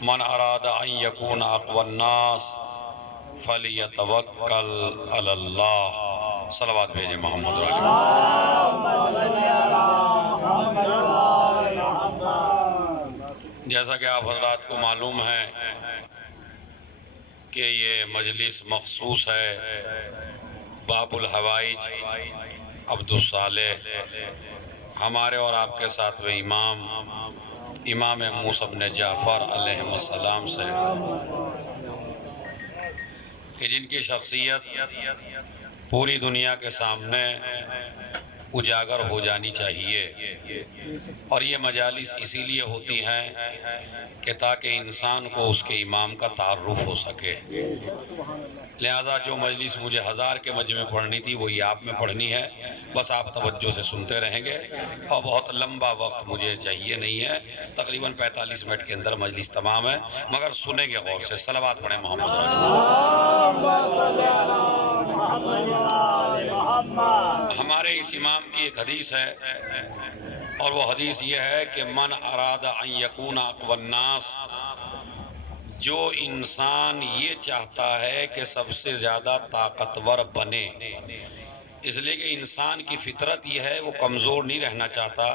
من اراد ان یکون اقوى الناس فلیتوکل علی اللہ۔ صلوات بھیجیں محمد علیہ۔ جیسا کہ آپ حضرات کو معلوم ہے کہ یہ مجلس مخصوص ہے باب الحوائج عبدالصالح ہمارے اور آپ کے ساتویں امام موسیٰ بن جعفر علیہ السلام سے، کہ جن کی شخصیت پوری دنیا کے سامنے اجاگر ہو جانی چاہیے، اور یہ مجالس اسی لیے ہوتی ہیں کہ تاکہ انسان کو اس کے امام کا تعارف ہو سکے۔ لہذا جو مجلس مجھے 1000 کے مجمع میں پڑھنی تھی وہی آپ میں پڑھنی ہے، بس آپ توجہ سے سنتے رہیں گے، اور بہت لمبا وقت مجھے چاہیے نہیں ہے، تقریباً 45 منٹ کے اندر مجلس تمام ہے، مگر سنیں گے غور سے۔ صلوات پڑھیں محمد ہمارے اس امام کی ایک حدیث ہے، اور وہ حدیث یہ ہے کہ من اراد ان یکون اقوى الناس، جو انسان یہ چاہتا ہے کہ سب سے زیادہ طاقتور بنے، اس لیے کہ انسان کی فطرت یہ ہے وہ کمزور نہیں رہنا چاہتا،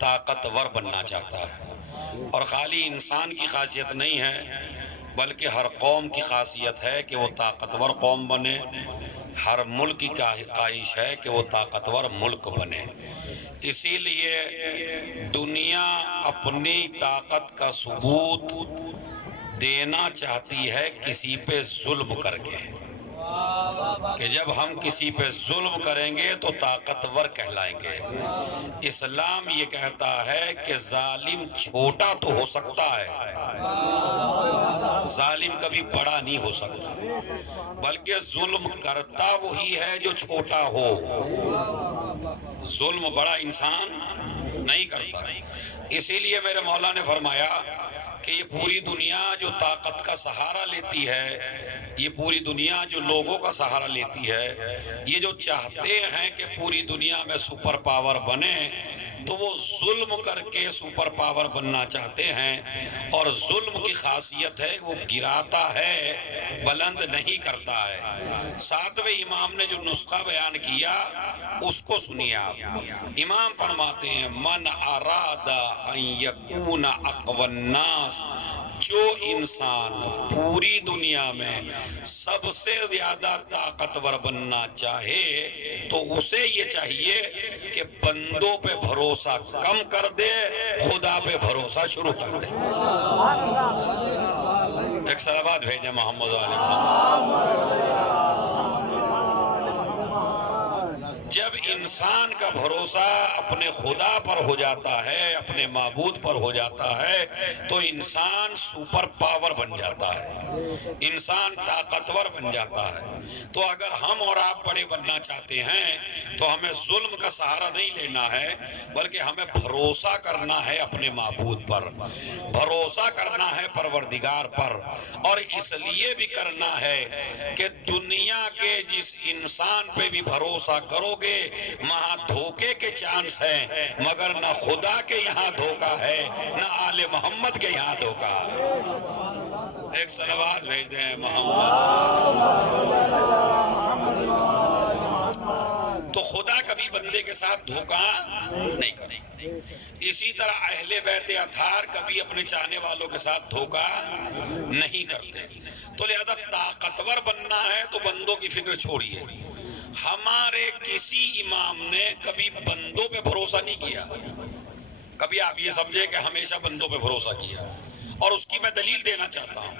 طاقتور بننا چاہتا ہے۔ اور خالی انسان کی خاصیت نہیں ہے بلکہ ہر قوم کی خاصیت ہے کہ وہ طاقتور قوم بنے، ہر ملک کی خواہش ہے کہ وہ طاقتور ملک بنے۔ اسی لیے دنیا اپنی طاقت کا ثبوت دینا چاہتی ہے کسی پہ ظلم کر کے، کہ جب ہم کسی پہ ظلم کریں گے تو طاقتور کہلائیں گے۔ اسلام یہ کہتا ہے کہ ظالم چھوٹا تو ہو سکتا ہے، ظالم کبھی بڑا نہیں ہو سکتا، بلکہ ظلم کرتا وہی ہے جو چھوٹا ہو، ظلم بڑا انسان نہیں کرتا۔ اسی لیے میرے مولا نے فرمایا کہ یہ پوری دنیا جو طاقت کا سہارا لیتی ہے، یہ پوری دنیا جو لوگوں کا سہارا لیتی ہے، یہ جو چاہتے ہیں کہ پوری دنیا میں سپر پاور بنے، تو وہ ظلم کر کے سپر پاور بننا چاہتے ہیں، اور ظلم کی خاصیت ہے وہ گراتا ہے، بلند نہیں کرتا ہے۔ ساتویں امام نے جو نسخہ بیان کیا اس کو سنیے آپ۔ امام فرماتے ہیں من اراد ان یکون اقوى الناس، جو انسان پوری دنیا میں سب سے زیادہ طاقتور بننا چاہے تو اسے یہ چاہیے کہ بندوں پہ بھروسہ کم کر دے، خدا پہ بھروسہ شروع کر دے۔ ایک صلوات بھیجیں محمد علیہ محمد۔ جب انسان کا بھروسہ اپنے خدا پر ہو جاتا ہے، اپنے معبود پر ہو جاتا ہے، تو انسان سپر پاور بن جاتا ہے، انسان طاقتور بن جاتا ہے۔ تو اگر ہم اور آپ بڑے بننا چاہتے ہیں تو ہمیں ظلم کا سہارا نہیں لینا ہے، بلکہ ہمیں بھروسہ کرنا ہے اپنے معبود پر، بھروسہ کرنا ہے پروردگار پر، اور اس لیے بھی کرنا ہے کہ دنیا کے جس انسان پہ بھی بھروسہ کرو گے وہاں دھوکے کے چانس ہیں، مگر نہ خدا کے یہاں دھوکہ ہے نہ آل محمد کے یہاں دھوکہ ہے۔ ایک صلوات بھیج دیں محمد۔ تو خدا کبھی بندے کے ساتھ دھوکہ نہیں کرے۔ اسی طرح اہل بیت اطہار کبھی اپنے چاہنے والوں کے ساتھ دھوکہ نہیں کرتے۔ تو لہذا طاقتور بننا ہے تو بندوں کی فکر چھوڑیے۔ ہمارے کسی امام نے کبھی بندوں پہ بھروسہ نہیں کیا، کبھی آپ یہ سمجھے کہ ہمیشہ بندوں پہ بھروسہ کیا، اور اس کی میں دلیل دینا چاہتا ہوں۔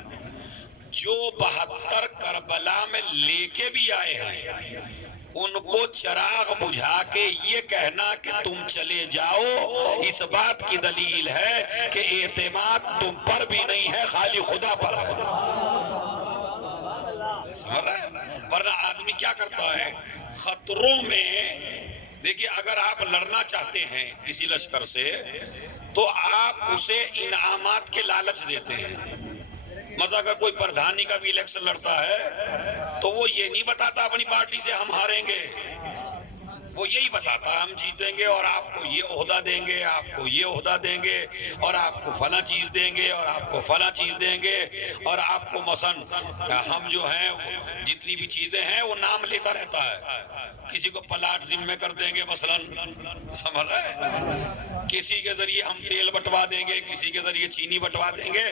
جو 72 کربلا میں لے کے بھی آئے ہیں ان کو چراغ بجھا کے یہ کہنا کہ تم چلے جاؤ، اس بات کی دلیل ہے کہ اعتماد تم پر بھی نہیں ہے، خالی خدا پر ہے۔ سمجھ رہے ہیں؟ ورنہ آدمی کیا کرتا ہے خطروں میں؟ دیکھیے اگر آپ لڑنا چاہتے ہیں کسی لشکر سے تو آپ اسے انعامات کے لالچ دیتے ہیں۔ مثلا اگر کوئی پردھانی کا بھی الیکشن لڑتا ہے تو وہ یہ نہیں بتاتا اپنی پارٹی سے ہم ہاریں گے، وہ یہی بتاتا ہے ہم جیتیں گے اور آپ کو یہ عہدہ دیں گے، آپ کو یہ عہدہ دیں گے، اور آپ کو فلاں چیز دیں گے، اور آپ کو فلاں چیز دیں گے، اور آپ کو مثلا ہم جو ہیں جتنی بھی چیزیں ہیں وہ نام لیتا رہتا ہے. کسی کو پلاٹ ذمہ کر دیں گے مثلا، سمجھ رہے، کسی کے ذریعے ہم تیل بٹوا دیں گے، کسی کے ذریعے چینی بٹوا دیں گے.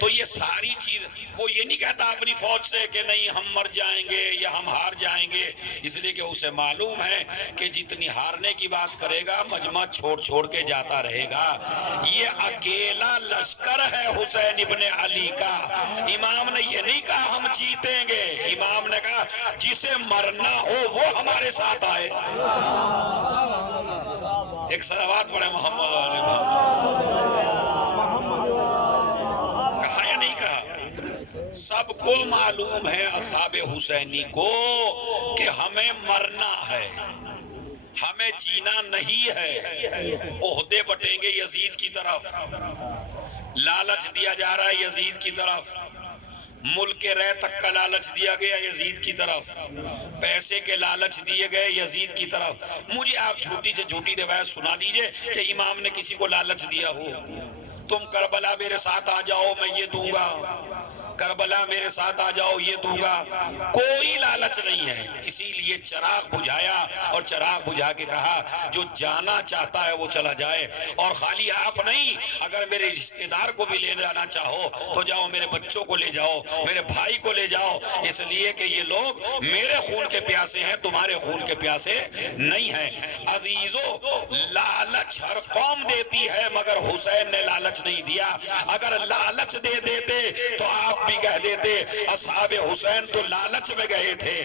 تو یہ ساری چیز وہ یہ نہیں کہتا اپنی فوج سے کہ نہیں ہم مر جائیں گے یا ہم ہار جائیں گے، اس لیے کہ اسے معلوم ہے کہ جتنی ہارنے کی بات کرے گا مجمع چھوڑ چھوڑ کے جاتا رہے گا. یہ اکیلا لشکر ہے حسین ابن علی کا. امام نے یہ نہیں کہا ہم جیتیں گے، امام نے کہا جسے مرنا ہو وہ ہمارے ساتھ آئے. ایک صلوات پڑھے محمد علیہ محمد. کہا یا نہیں کہا؟ سب کو معلوم ہے اصحاب حسینی کو کہ ہمیں مرنا ہے، ہمیں جینا نہیں ہے. عہدے بٹیں گے یزید کی طرف، لالچ دیا جا رہا ہے یزید کی طرف، ملک رے تک کا لالچ دیا گیا یزید کی طرف، پیسے کے لالچ دیے گئے یزید کی طرف. مجھے آپ جھوٹی سے جھوٹی روایت سنا دیجئے کہ امام نے کسی کو لالچ دیا ہو. تم کربلا میرے ساتھ آ جاؤ میں یہ دوں گا، کربلا میرے ساتھ آ جاؤ یہ دوں گا. کوئی لالچ نہیں ہے. اسی لیے چراغ بجھایا اور چراغ بجھا کے کہا جو جانا چاہتا ہے وہ چلا جائے. اور خالی آپ نہیں، اگر میرے رشتہ دار کو بھی لے جانا چاہو تو جاؤ، میرے بچوں کو لے جاؤ، میرے بھائی کو لے جاؤ، اس لیے کہ یہ لوگ میرے خون کے پیاسے ہیں، تمہارے خون کے پیاسے نہیں ہیں. عزیزو، لالچ ہر قوم دیتی ہے مگر حسین نے لالچ نہیں دیا. اگر لالچ دے دیتے تو آپ بھی کہہ دیتے اصحاب حسین تو لالچ میں گئے تھے.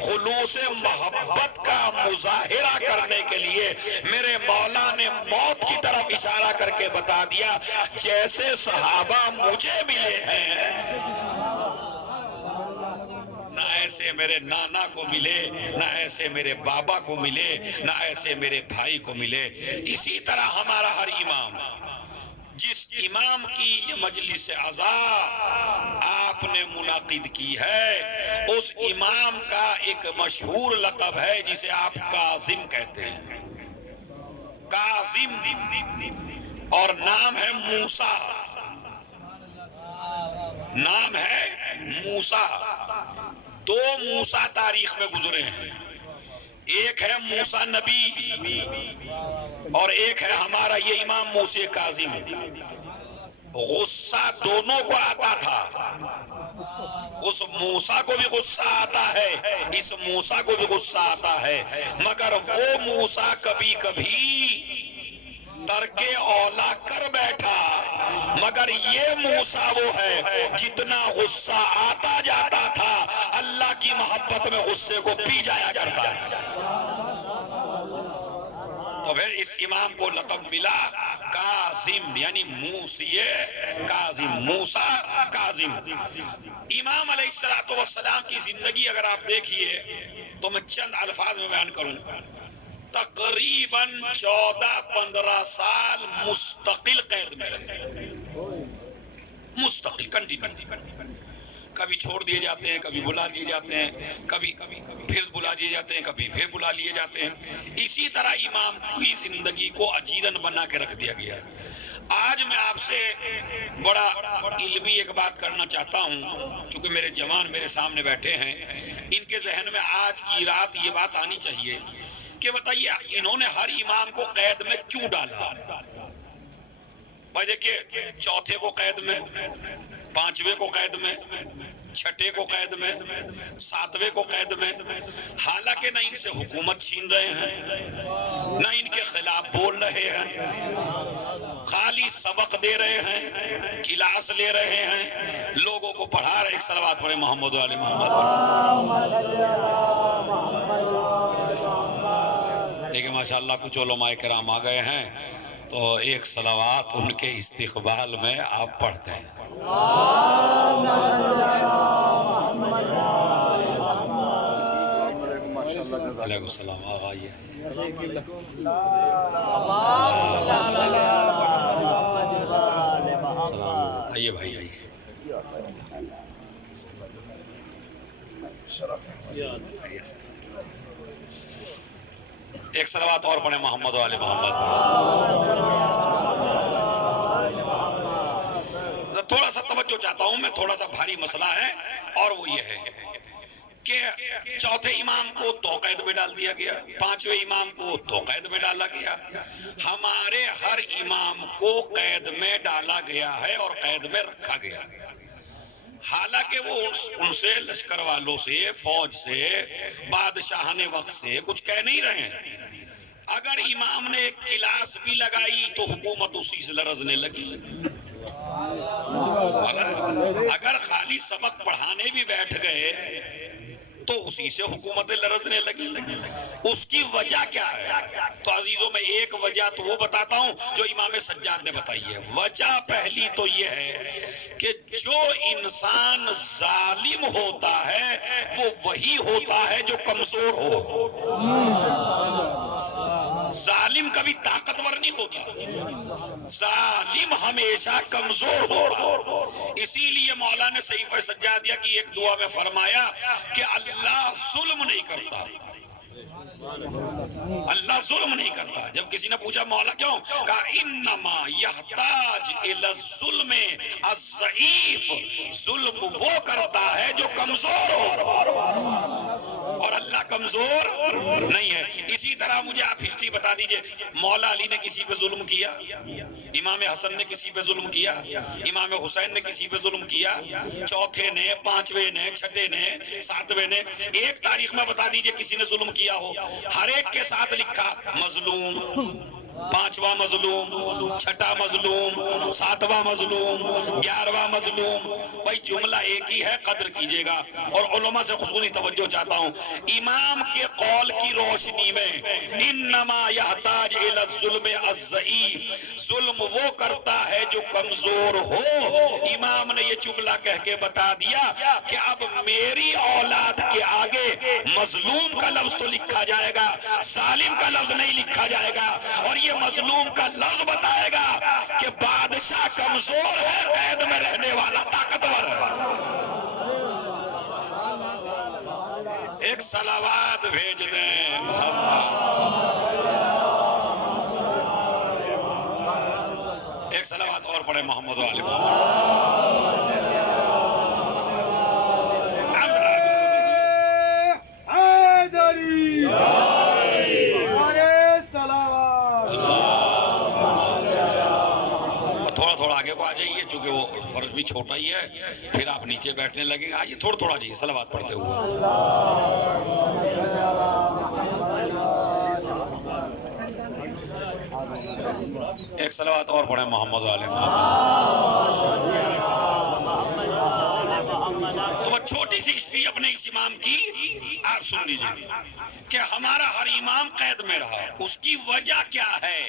خلوص محبت کا مظاہرہ کرنے کے لیے میرے مولا نے موت کی طرف اشارہ کر کے بتا دیا جیسے صحابہ مجھے ملے ہیں نہ ایسے میرے نانا کو ملے، نہ ایسے میرے بابا کو ملے، نہ ایسے میرے بھائی کو ملے. اسی طرح ہمارا ہر امام، جس امام کی یہ مجلس عزا آپ نے منعقد کی ہے، اس امام کا ایک مشہور لقب ہے جسے آپ کاظم کہتے ہیں. کاظم، اور نام ہے موسیٰ. نام ہے موسیٰ. دو موسیٰ تاریخ میں گزرے ہیں، ایک ہے موسیٰ نبی اور ایک ہے ہمارا یہ امام موسیٰ کاظم. غصہ دونوں کو آتا تھا. اس موسیٰ کو بھی غصہ آتا ہے، اس موسیٰ کو بھی غصہ آتا ہے، مگر وہ موسیٰ کبھی کبھی ترک اولا کر بیٹھا. مگر یہ موسیٰ وہ ہے جتنا غصہ آتا جاتا تھا اللہ کی محبت میں غصے کو پی جایا کرتا ہے. تو پھر اس امام کو لقب ملا کاظم، یعنی موسیٰ کاظم، موسیٰ کاظم. امام علیہ السلام کی زندگی اگر آپ دیکھیے تو میں چند الفاظ میں بیان کروں. تقریباً 14-15 سال مستقل قید میں رہے، مستقل کنٹینیو. کبھی چھوڑ دیے جاتے ہیں، کبھی بلا دیے جاتے ہیں، کبھی پھر بلا دیے جاتے ہیں، کبھی پھر بلا لیے جاتے ہیں. اسی طرح امام کی زندگی کو اجیرن بنا کے رکھ دیا گیا. آج میں آپ سے بڑا علمی ایک بات کرنا چاہتا ہوں، چونکہ میرے جوان میرے سامنے بیٹھے ہیں، ان کے ذہن میں آج کی رات یہ بات آنی چاہیے کہ بتائیے انہوں نے ہر امام کو قید میں کیوں ڈالا؟ بھائی دیکھیے، چوتھے کو قید میں، پانچویں کو قید میں، چھٹے کو قید میں، ساتویں کو قید میں. حالانکہ نہ ان سے حکومت چھین رہے ہیں، نہ ان کے خلاف بول رہے ہیں، خالی سبق دے رہے ہیں، کلاس لے رہے ہیں، لوگوں کو پڑھا رہے. ایک صلوات پڑھے محمد علی محمد. دیکھیں ماشاءاللہ کچھ علماء کرام آ گئے ہیں تو ایک صلوات ان کے استقبال میں آپ پڑھتے ہیں. علیہ السلام. آئیے آئیے بھائی آئیے. ایک صلوات اور پڑھیں محمد و آل محمد۔ تھوڑا سا توجہ چاہتا ہوں میں، تھوڑا سا بھاری مسئلہ ہے، اور وہ یہ ہے کہ چوتھے امام کو تو قید میں ڈال دیا گیا، پانچویں امام کو تو قید میں ڈالا گیا۔ ہمارے ہر امام کو قید میں ڈالا گیا ہے اور قید میں رکھا گیا ہے، حالانکہ وہ ان سے لشکر والوں سے، فوج سے، بادشاہان وقت سے کچھ کہہ نہیں رہے ہیں۔ اگر امام نے ایک کلاس بھی لگائی تو حکومت اسی سے لرزنے لگی، اگر خالی سبق پڑھانے بھی بیٹھ گئے تو اسی سے حکومتیں لرزنے لگی۔ اس کی وجہ کیا ہے؟ تو عزیزوں میں ایک وجہ تو وہ بتاتا ہوں جو امام سجاد نے بتائی ہے۔ وجہ پہلی تو یہ ہے کہ جو انسان ظالم ہوتا ہے وہ وہی ہوتا ہے جو کمزور ہو۔ ظالم کبھی طاقتور نہیں ہوتا، ظالم ہمیشہ کمزور ہوتا۔ اسی لیے مولا نے صحیفہ سجادیہ کی ایک دعا میں فرمایا کہ اللہ ظلم نہیں کرتا، اللہ ظلم نہیں کرتا۔ جب کسی نے پوچھا مولا کیوں، کہا انما یحتاج الی الظلم الضعیف، ظلم وہ کرتا ہے جو کمزور ہو، اور اللہ کمزور نہیں ہے۔ اسی طرح مجھے آپ ہسٹری بتا دیجئے، مولا علی نے کسی پہ ظلم کیا، امام حسن نے کسی پہ ظلم کیا، امام حسین نے کسی پہ ظلم کیا، چوتھے نے، پانچویں نے، چھٹے نے، ساتویں نے، ایک تاریخ میں بتا دیجئے کسی نے ظلم کیا ہو، ہر ایک کے ساتھ لکھا مظلوم، پانچواں مظلوم، چھٹا مظلوم، ساتواں مظلوم، 11واں مظلوم۔ بھائی جملہ ایک ہی ہے، قدر کیجئے گا۔ اور علماء سے خصوصی توجہ چاہتا ہوں، امام کے قول کی روشنی میں انما یحتاج الی الظلم الضعیف، ظلم وہ کرتا ہے جو کمزور ہو۔ امام نے یہ جملہ کہہ کے بتا دیا کہ اب میری اولاد کے آگے مظلوم کا لفظ تو لکھا جائے گا، ظالم کا لفظ نہیں لکھا جائے گا، اور یہ مظلوم کا لفظ بتائے گا کہ بادشاہ کمزور ہے، قید میں رہنے والا طاقتور ہے۔ ایک صلوات بھیج دیں محمد، ایک صلوات اور پڑھیں محمد و آل محمد۔ تھوڑا تھوڑا آگے کو آ جائیے، چونکہ وہ فرض بھی چھوٹا ہی ہے، پھر آپ نیچے بیٹھنے لگیں گے۔ آئیے تھوڑا تھوڑا جائیے صلوات پڑھتے ہوئے۔ ایک صلوات اور پڑھیں محمد و آل محمد۔ تو وہ چھوٹی سی ہسٹری اپنے اس امام کی آپ سن لیجئے کہ ہمارا ہر امام قید میں رہا، اس کی وجہ کیا ہے،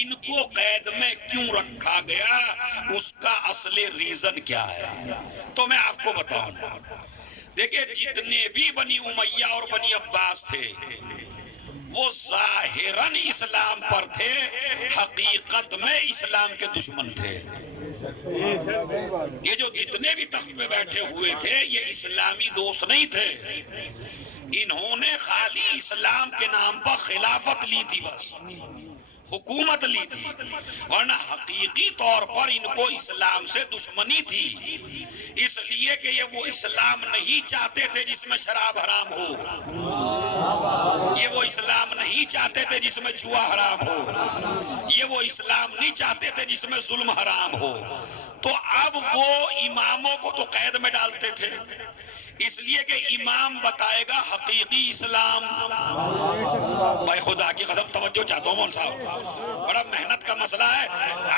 ان کو قید میں کیوں رکھا گیا، اس کا اصل ریزن کیا ہے، تو میں آپ کو بتاؤں۔ دیکھیں جتنے بھی بنی امیہ اور بنی عباس تھے وہ ظاہراً اسلام پر تھے، حقیقت میں اسلام کے دشمن تھے۔ یہ جو جتنے بھی تخت پہ بیٹھے ہوئے تھے یہ اسلامی دوست نہیں تھے، انہوں نے خالی اسلام کے نام پر خلافت لی تھی، بس حکومت لی تھی، ورنہ حقیقی طور پر ان کو اسلام سے دشمنی تھی، اس لیے کہ یہ وہ اسلام نہیں چاہتے تھے جس میں شراب حرام ہو، یہ وہ اسلام نہیں چاہتے تھے جس میں جوا حرام ہو، یہ وہ اسلام نہیں چاہتے تھے جس میں ظلم حرام ہو۔ تو اب وہ اماموں کو تو قید میں ڈالتے تھے، اس لیے کہ امام بتائے گا حقیقی اسلام۔ بھائی خدا کی قسم توجہ چاہتا ہوں مول صاحب، بڑا محنت کا مسئلہ ہے،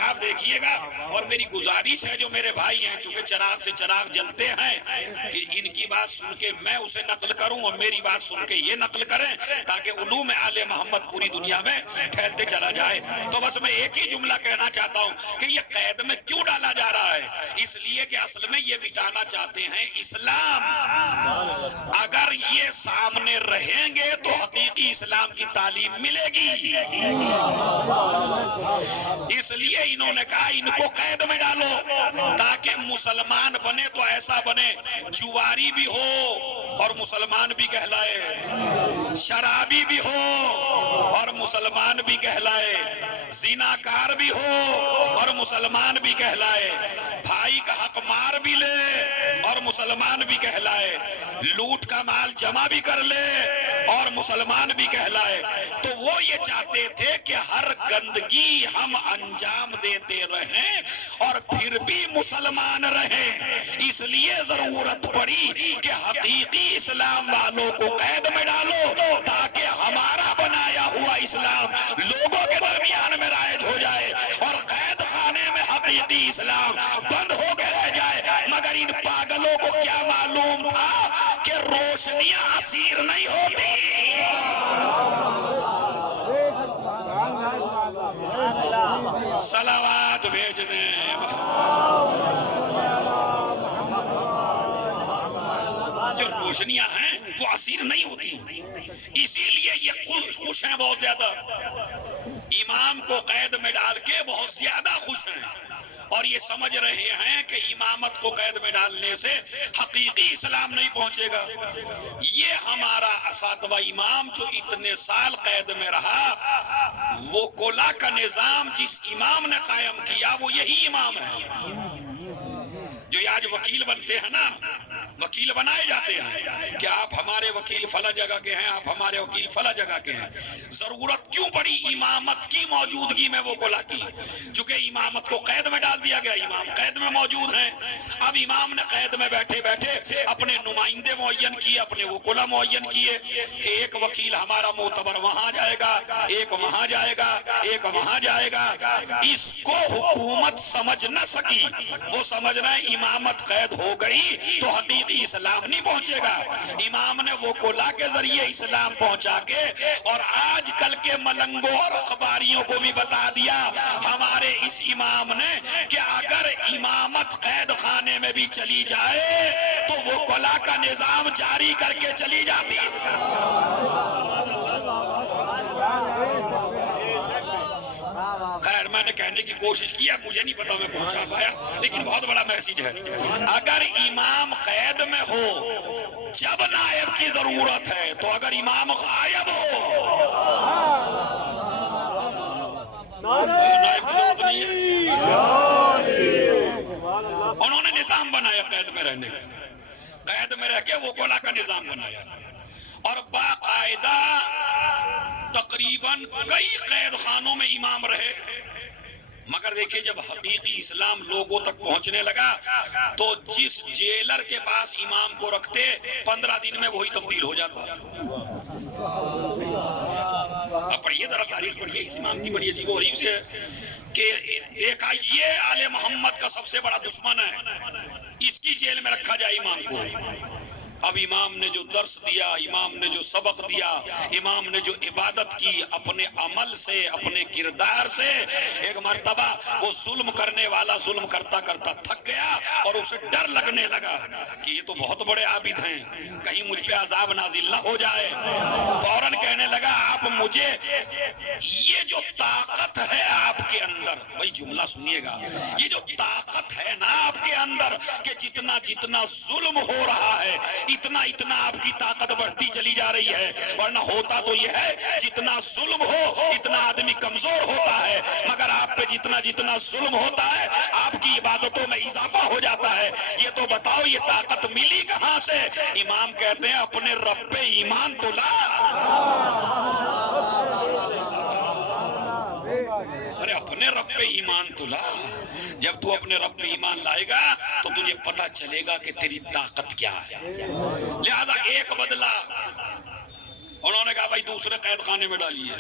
آپ دیکھیے گا۔ اور میری گزارش ہے جو میرے بھائی ہیں چونکہ چراغ سے چراغ جلتے ہیں کہ ان کی بات سن کے میں اسے نقل کروں اور میری بات سن کے یہ نقل کریں تاکہ علوم آل محمد پوری دنیا میں پھیلتے چلا جائے۔ تو بس میں ایک ہی جملہ کہنا چاہتا ہوں کہ یہ قید میں کیوں ڈالا جا رہا ہے، اس لیے کہ اصل میں یہ مٹانا چاہتے ہیں اسلام۔ اگر یہ سامنے رہیں گے تو حقیقی اسلام کی تعلیم ملے گی، اس لیے انہوں نے کہا ان کو قید میں ڈالو تاکہ مسلمان بنے تو ایسا بنے جواری بھی ہو اور مسلمان بھی کہلائے، شرابی بھی ہو اور مسلمان بھی کہلائے، زناکار بھی ہو اور مسلمان بھی کہلائے، بھائی کا حق مار بھی لے اور مسلمان بھی کہلائے، لوٹ کا مال جمع بھی کر لے اور مسلمان بھی کہلائے۔ تو وہ یہ چاہتے تھے کہ ہر گندگی ہم انجام دیتے رہیں اور پھر بھی مسلمان رہیں، اس لیے ضرورت پڑی کہ حقیقی اسلام والوں کو قید میں ڈالو تاکہ ہمارا بنایا ہوا اسلام لوگوں کے درمیان میں رائج ہو جائے اور قید خانے میں حقیقی اسلام بند ہو کے رہ جائے۔ مگر ان پاگلوں کو کیا معلوم تھا کہ روشنیاں اسیر نہیں ہوتی۔ صلوات بھیج دیں۔ جو روشنیاں ہیں وہ اسیر نہیں ہوتی، اسی لیے یہ خوش ہیں بہت زیادہ، امام کو قید میں ڈال کے بہت زیادہ خوش ہیں اور یہ سمجھ رہے ہیں کہ امامت کو قید میں ڈالنے سے حقیقی اسلام نہیں پہنچے گا۔ یہ ہمارا اساتذہ امام جو اتنے سال قید میں رہا، وہ کولا کا نظام جس امام نے قائم کیا وہ یہی امام ہے جو آج وکیل بنتے ہیں نا، وکیل بنائے جاتے ہیں کہ آپ ہمارے وکیل فلاں جگہ کے ہیں، آپ ہمارے وکیل فلاں جگہ کے ہیں۔ ضرورت کیوں پڑی امامت کی موجودگی میں وہ کولا کی؟ چونکہ امامت کو قید میں ڈال دیا گیا، امام قید میں موجود ہیں۔ اب امام نے قید میں بیٹھے بیٹھے اپنے نمائندے معین کیے، اپنے وکلا معین کیے کہ ایک وکیل ہمارا معتبر وہاں جائے گا، ایک وہاں جائے گا، ایک وہاں جائے گا۔ اس کو حکومت سمجھ نہ سکی، وہ سمجھ رہے ہیں امامت قید ہو گئی تو حقیقی اسلام نہیں پہنچے گا۔ امام نے وہ کولا کے ذریعے اسلام پہنچا کے اور آج کل کے ملنگوں اور اخباریوں کو بھی بتا دیا ہمارے اس امام نے کہ اگر امامت قید خانے میں بھی چلی جائے تو وہ کولا کا نظام جاری کر کے چلی جاتی ہے۔ خیر میں نے کہنے کی کوشش کیا، مجھے نہیں پتا میں پہنچا پایا، لیکن بہت بڑا میسیج ہے۔ اگر امام قید میں ہو جب نائب کی ضرورت ہے، تو اگر امام غائب ہو نائب کی ضرورت نہیں ہے۔ انہوں نے نظام بنایا قید میں رہنے کا، قید میں رہ کے وہ کولا کا نظام بنایا اور باقاعدہ تقریباً کئی قید خانوں میں امام رہے۔ مگر دیکھیں جب حقیقی اسلام لوگوں تک پہنچنے لگا تو جس جیلر کے پاس امام کو رکھتے 15 دن میں وہی تبدیل ہو جاتا۔ اب پڑھیے ذرا تاریخ پڑھیے اس امام کی، بڑی عجیب و غریب سے کہ دیکھا یہ آل محمد کا سب سے بڑا دشمن ہے، اس کی جیل میں رکھا جائے امام کو۔ اب امام نے جو درس دیا، امام نے جو سبق دیا، امام نے جو عبادت کی، اپنے عمل سے اپنے کردار سے ایک مرتبہ وہ ظلم کرنے والا ظلم کرتا کرتا تھک گیا اور اسے ڈر لگنے لگا کہ یہ تو بہت بڑے عابد ہیں، کہیں مجھ پہ عذاب نازل نہ ہو جائے۔ فوراً کہنے لگا آپ مجھے یہ جو طاقت ہے آپ کے اندر، بھائی جملہ سنیے گا، یہ جو طاقت ہے نا آپ کے اندر کہ جتنا جتنا ظلم ہو رہا ہے اتنا اتنا آپ کی طاقت بڑھتی چلی جا رہی ہے، ورنہ ہوتا تو یہ ہے جتنا ظلم ہو اتنا آدمی کمزور ہوتا ہے، مگر آپ پہ جتنا جتنا ظلم ہوتا ہے آپ کی عبادتوں میں اضافہ ہو جاتا ہے۔ یہ تو بتاؤ یہ طاقت ملی کہاں سے؟ امام کہتے ہیں اپنے رب پہ ایمان تو لا۔ ارے اپنے رب پہ ایمان تو لا، جب تو اپنے رب پہ ایمان لائے گا تو تجھے پتا چلے گا کہ تیری طاقت کیا ہے۔ لہذا ایک بدلہ، انہوں نے کہا بھائی دوسرے قید خانے میں ڈالیے،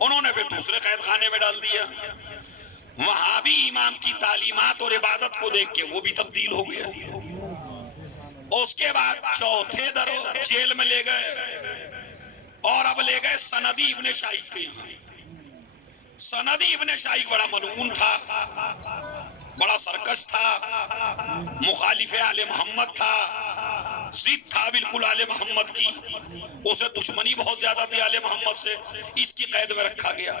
انہوں نے پھر دوسرے قید خانے میں ڈال دیا۔ وہاں بھی امام کی تعلیمات اور عبادت کو دیکھ کے وہ بھی تبدیل ہو گیا۔ اس کے بعد چوتھے در جیل میں لے گئے اور اب لے گئے سندی ابن شائق کے یہاں۔ سندی ابن شائق بڑا ملعون تھا، بڑا سرکش تھا، مخالف آل محمد تھا، ضد تھا بالکل آل محمد کی، اسے دشمنی بہت زیادہ تھی آل محمد سے، اس کی قید میں رکھا گیا،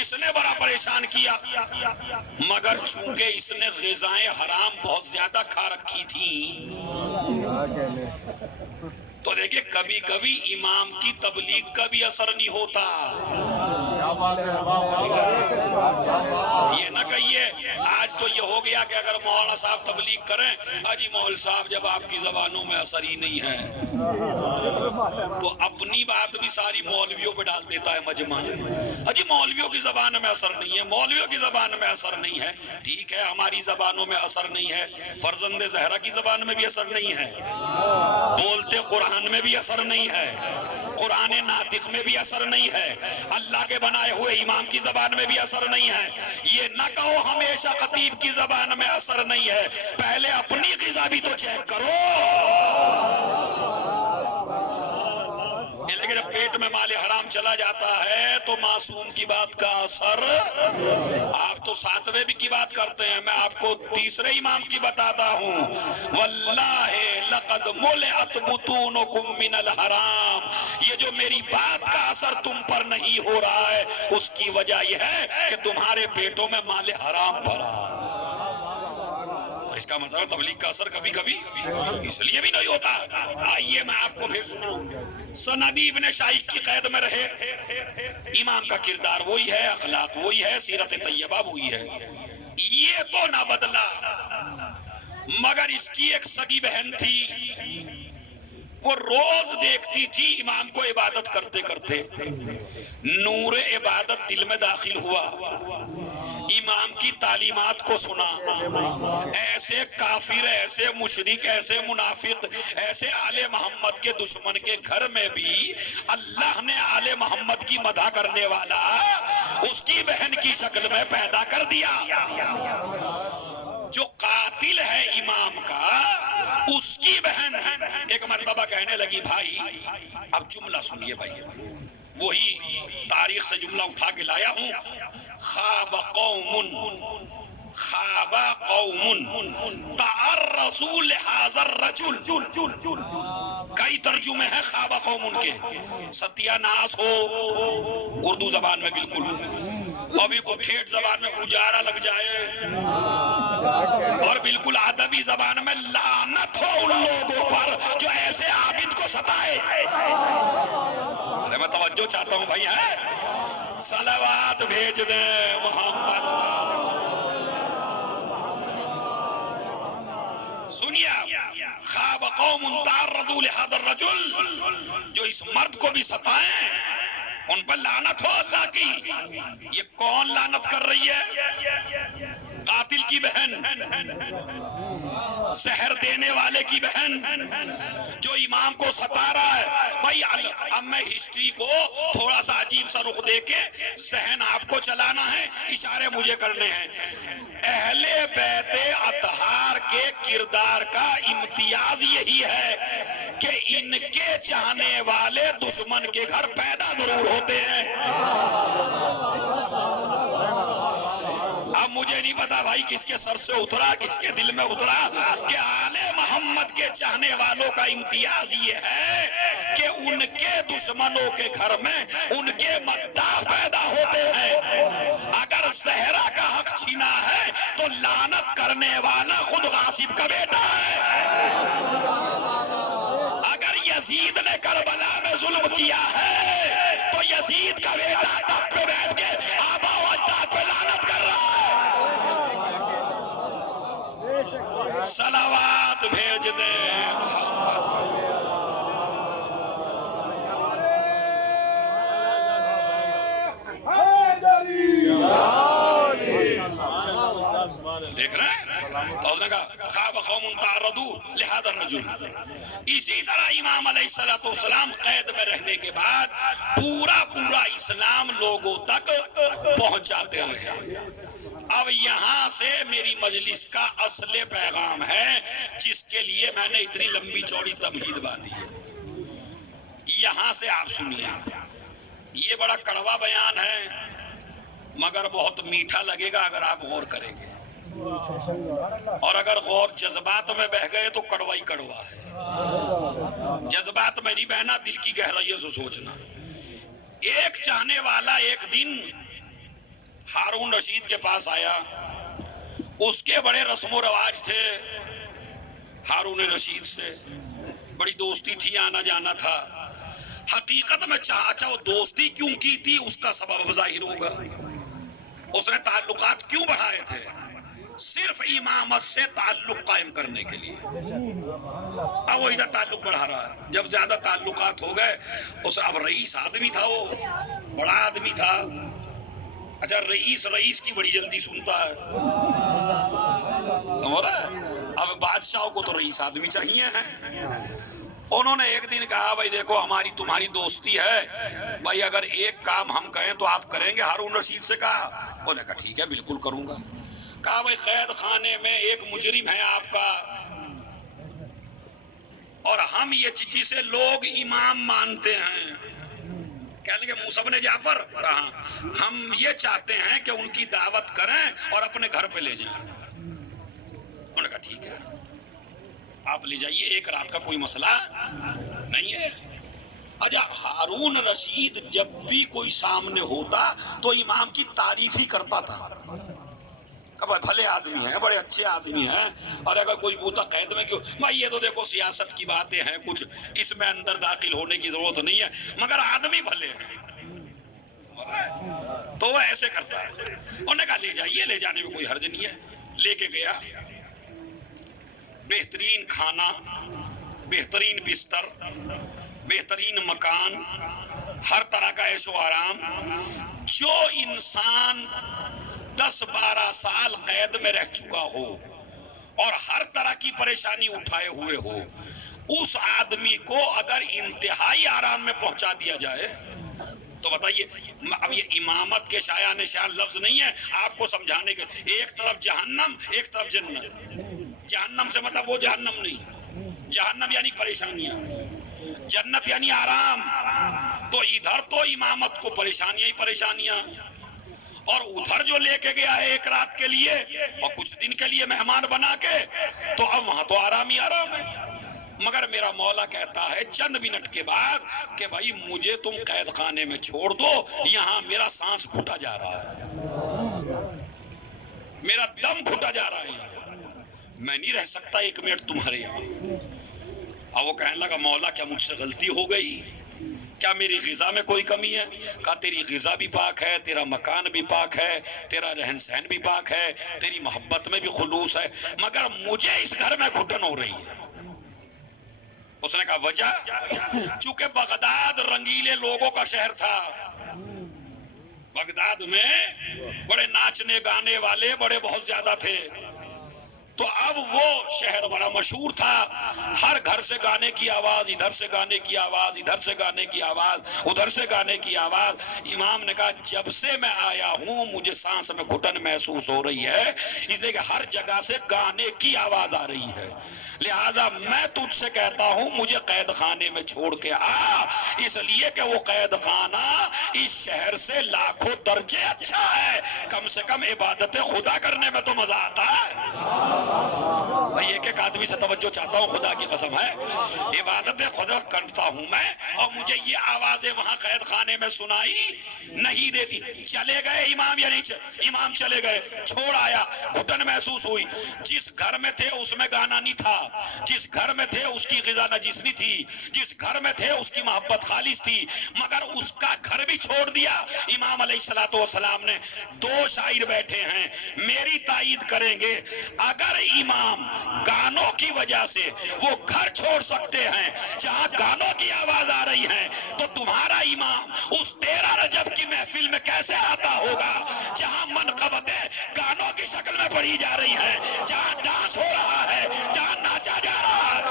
اس نے بڑا پریشان کیا، مگر چونکہ اس نے غذائیں حرام بہت زیادہ کھا رکھی تھی، تو دیکھیں کبھی کبھی امام کی تبلیغ کا بھی اثر نہیں ہوتا۔ یہ نہ کہیے آج تو یہ ہو گیا کہ اگر مولانا صاحب تبلیغ کریں، اجی مول صاحب جب آپ کی زبانوں میں اثر ہی نہیں ہے، تو اپنی بات بھی ساری مولویوں پہ ڈال دیتا ہے مجمع، اجی مولویوں کی زبان میں اثر نہیں ہے، مولویوں کی زبان میں اثر نہیں ہے۔ ٹھیک ہے، ہماری زبانوں میں اثر نہیں ہے، فرزند زہرا کی زبان میں بھی اثر نہیں ہے، بولتے قرآن میں بھی اثر نہیں ہے، قرآن ناطق میں بھی اثر نہیں ہے، اللہ کے بنائے ہوئے امام کی زبان میں بھی اثر نہیں ہے۔ یہ نہ کہو ہمیشہ خطیب کی زبان میں اثر نہیں ہے، پہلے اپنی غذا بھی تو چیک کرو۔ لیکن جب پیٹ میں مال حرام چلا جاتا ہے تو معصوم کی بات کا اثر، آپ تو ساتویں بھی کی بات کرتے ہیں، میں آپ کو تیسرے امام کی بتاتا ہوں، واللہ لقد ملئت بطونکم من الحرام، یہ جو میری بات کا اثر تم پر نہیں ہو رہا ہے اس کی وجہ یہ ہے کہ تمہارے پیٹوں میں مال حرام بھرا۔ اس کا مطلب تبلیغ کا اثر کبھی کبھی اس لیے بھی نہیں ہوتا۔ آئیے میں آپ کو پھر سناؤں، سندی ابن شائق کی قید میں رہے، امام کا کردار وہی ہے، اخلاق وہی ہے، سیرت طیبہ وہی ہے، یہ تو نہ بدلا، مگر اس کی ایک سگی بہن تھی، وہ روز دیکھتی تھی امام کو عبادت کرتے کرتے، نور عبادت دل میں داخل ہوا، امام کی تعلیمات کو سنا، ایسے کافر، ایسے مشرک، ایسے منافق، ایسے آل محمد کے دشمن کے گھر میں بھی اللہ نے آل محمد کی مدح کرنے والا اس کی بہن کی شکل میں پیدا کر دیا۔ جو قاتل ہے امام کا، اس کی بہن ایک مرتبہ کہنے لگی، بھائی اب جملہ سنیے بھائی، وہی تاریخ سے جملہ اٹھا کے لایا ہوں، خواب قوم تعرضوا لهذا الرجل، کئی ترجمے ہیں خواب قوم کے، ستیہ ناس ہو اردو زبان میں بالکل، ابھی کو ٹھیٹ زبان میں اجارہ لگ جائے، اور بالکل ادبی زبان میں لعنت ہو ان لوگوں پر جو ایسے عابد کو ستائے۔ ارے میں توجہ چاہتا ہوں بھائی، ہے صلوات بھیج دیں محمد۔ سنیا، خواب قوم تعرضوا لهذا الرجل، جو اس مرد کو بھی ستائیں ان پر لعنت ہو اللہ کی۔ یہ کون لعنت کر رہی ہے؟ قاتل کی بہن، زہر دینے والے کی بہن، جو امام کو ستا رہا ہے۔ بھائی اب میں ہسٹری کو تھوڑا سا عجیب سا رخ دے کے ذہن آپ کو چلانا ہے، اشارے مجھے کرنے ہیں۔ اہل بیت اطہار کے کردار کا امتیاز یہی ہے کہ ان کے چاہنے والے دشمن کے گھر پیدا ضرور ہوتے ہیں۔ اب مجھے نہیں پتا بھائی کس کے سر سے اترا، کس کے دل میں اترا کہ آل محمد کے چاہنے والوں کا امتیاز یہ ہے کہ ان کے دشمنوں کے گھر میں ان کے مداح پیدا ہوتے ہیں۔ اگر زہرا کا حق چھینا ہے تو لعنت کرنے والا خود غاصب کا بیٹا ہے۔ اگر یزید نے کربلا میں ظلم کیا ہے تو یزید کا بیٹا تخت پہ بیٹھ کے آبا و اجداد پہ لعنت کر رہا ہے۔ صلوات بھیج دے محمد۔ دیکھ رہے ہیں تو اس نے کہا خواب قوم تعرضوا لهذا الرجل۔ اسی طرح امام علیہ السلام قید میں رہنے کے بعد پورا اسلام لوگوں تک پہنچاتے رہے۔ اب یہاں سے میری مجلس کا اصل پیغام ہے جس کے لیے میں نے اتنی لمبی چوڑی تمہید باندھی ہے، یہاں سے آپ سنیے۔ یہ بڑا کڑوا بیان ہے مگر بہت میٹھا لگے گا اگر آپ غور کریں گے۔ اور اگر غور جذبات میں بہ گئے تو کڑوا ہی کڑوا ہے. جذبات میں نہیں بہنا، دل کی گہرائیوں سے سوچنا. ایک چاہنے والا ایک دن ہارون رشید کے پاس آیا. اس کے بڑے رسم و رواج تھے ہارون رشید سے، بڑی دوستی تھی، آنا جانا تھا. حقیقت میں چاچا وہ دوستی کیوں کی تھی اس کا سبب ظاہر ہوگا. اس نے تعلقات کیوں بڑھائے تھے؟ صرف امامت سے تعلق قائم کرنے کے لیے. اب وہ ادھر تعلق بڑھا رہا ہے. جب زیادہ تعلقات ہو گئے، اس اب رئیس آدمی تھا، وہ بڑا آدمی تھا. اچھا رئیس کی بڑی جلدی سنتا ہے، سمجھ رہا ہے. اب بادشاہوں کو تو رئیس آدمی چاہیے ہیں. انہوں نے ایک دن کہا بھائی دیکھو ہماری تمہاری دوستی ہے بھائی، اگر ایک کام ہم کہیں تو آپ کریں گے؟ ہارون رشید سے کہا. انہوں نے کہا ٹھیک ہے بالکل کروں گا. کہا بھائی قید خانے میں ایک مجرم ہے آپ کا، اور ہم یہ چیزیں لوگ امام مانتے ہیں. کہنے لگے موسیٰ بن جعفر، کہا ہم یہ چاہتے ہیں کہ ان کی دعوت کریں اور اپنے گھر پہ لے جائیں. انہوں نے کہا ٹھیک ہے آپ لے جائیے، ایک رات کا کوئی مسئلہ نہیں ہے. اچھا ہارون رشید جب بھی کوئی سامنے ہوتا تو امام کی تعریف ہی کرتا تھا کہ بھلے آدمی ہیں، بڑے اچھے آدمی ہیں. اور اگر کوئی پوچھتا قید میں کیوں، بھائی یہ تو دیکھو سیاست کی باتیں ہیں، کچھ اس میں اندر داخل ہونے کی ضرورت نہیں ہے، مگر آدمی بھلے ہیں. تو وہ ایسے کرتا ہے. انہوں نے کہا لے جائیے، لے جانے میں کوئی حرج نہیں ہے. لے کے گیا. بہترین کھانا، بہترین بستر، بہترین مکان، ہر طرح کا عیش و آرام. جو انسان 10-12 سال قید میں رہ چکا ہو اور ہر طرح کی پریشانی اٹھائے ہوئے ہو، اس آدمی کو اگر انتہائی آرام میں پہنچا دیا جائے تو بتائیے. اب یہ امامت کے شایان نشان لفظ نہیں ہے آپ کو سمجھانے کے. ایک طرف جہنم، ایک طرف جنت. جہنم سے مطلب وہ جہنم نہیں، جہنم یعنی پریشانیاں، جنت یعنی آرام. تو ادھر تو امامت کو پریشانیاں ہی پریشانیاں، اور ادھر جو لے کے گیا ہے ایک رات کے لیے اور کچھ دن کے لیے مہمان بنا کے، تو اب وہاں تو آرام ہی آرام ہے. مگر میرا مولا کہتا ہے چند منٹ کے بعد کہ بھائی مجھے تم قید خانے میں چھوڑ دو، یہاں میرا سانس گھٹا جا رہا ہے، میرا دم گھٹا جا رہا ہے، میں نہیں رہ سکتا 1 منٹ تمہارے یہاں. اور وہ کہنے لگا مولا کیا مجھ سے غلطی ہو گئی؟ کیا میری غذا میں کوئی کمی ہے؟ کہا تیری غذا بھی پاک ہے، تیرا مکان بھی پاک ہے، تیرا رہن سہن بھی پاک ہے، تیری محبت میں بھی خلوص ہے، مگر مجھے اس گھر میں گھٹن ہو رہی ہے. اس نے کہا وجہ؟ چونکہ بغداد رنگیلے لوگوں کا شہر تھا، بغداد میں بڑے ناچنے گانے والے بڑے بہت زیادہ تھے. تو اب وہ شہر بڑا مشہور تھا، ہر گھر سے گانے کی آواز، ادھر سے گانے کی آواز، ادھر سے گانے کی آواز، ادھر سے گانے کی آواز. امام نے کہا جب سے میں آیا ہوں مجھے سانس میں گھٹن محسوس ہو رہی ہے، اس لیے کہ ہر جگہ سے گانے کی آواز آ رہی ہے. لہذا میں تجھ سے کہتا ہوں مجھے قید خانے میں چھوڑ کے آ، اس لیے کہ وہ قید خانہ اس شہر سے لاکھوں درجے اچھا ہے. کم سے کم عبادت خدا کرنے میں تو مزہ آتا ہے. بھائی ایک آدمی سے توجہ چاہتا ہوں، خدا کی قسم ہے عبادت خدا کرتا ہوں میں، اور مجھے یہ آوازیں وہاں قید خانے میں سنائی نہیں دیتی. چلے گئے امام یا نہیں؟ امام چلے گئے، چھوڑ آیا، گھٹن محسوس ہوئی. جس گھر میں تھے اس میں گانا نہیں تھا، جس گھر میں تھے اس کی غذا نجس نہیں تھی، جس گھر میں تھے اس کی محبت خالص تھی، مگر اس کا گھر بھی چھوڑ دیا. امام علیہ السلام نے 2 شاعر بیٹھے ہیں میری تائید کریں گے، اگر امام گانوں کی وجہ سے وہ گھر چھوڑ سکتے ہیں جہاں گانوں کی آواز آ رہی ہے، تو تمہارا امام اس 13 رجب کی محفل میں کیسے آتا ہوگا جہاں منقبتیں گانوں کی شکل میں پڑھی جا رہی ہیں، جہاں ڈانس ہو رہا ہے، جہاں ناچا جا رہا ہے.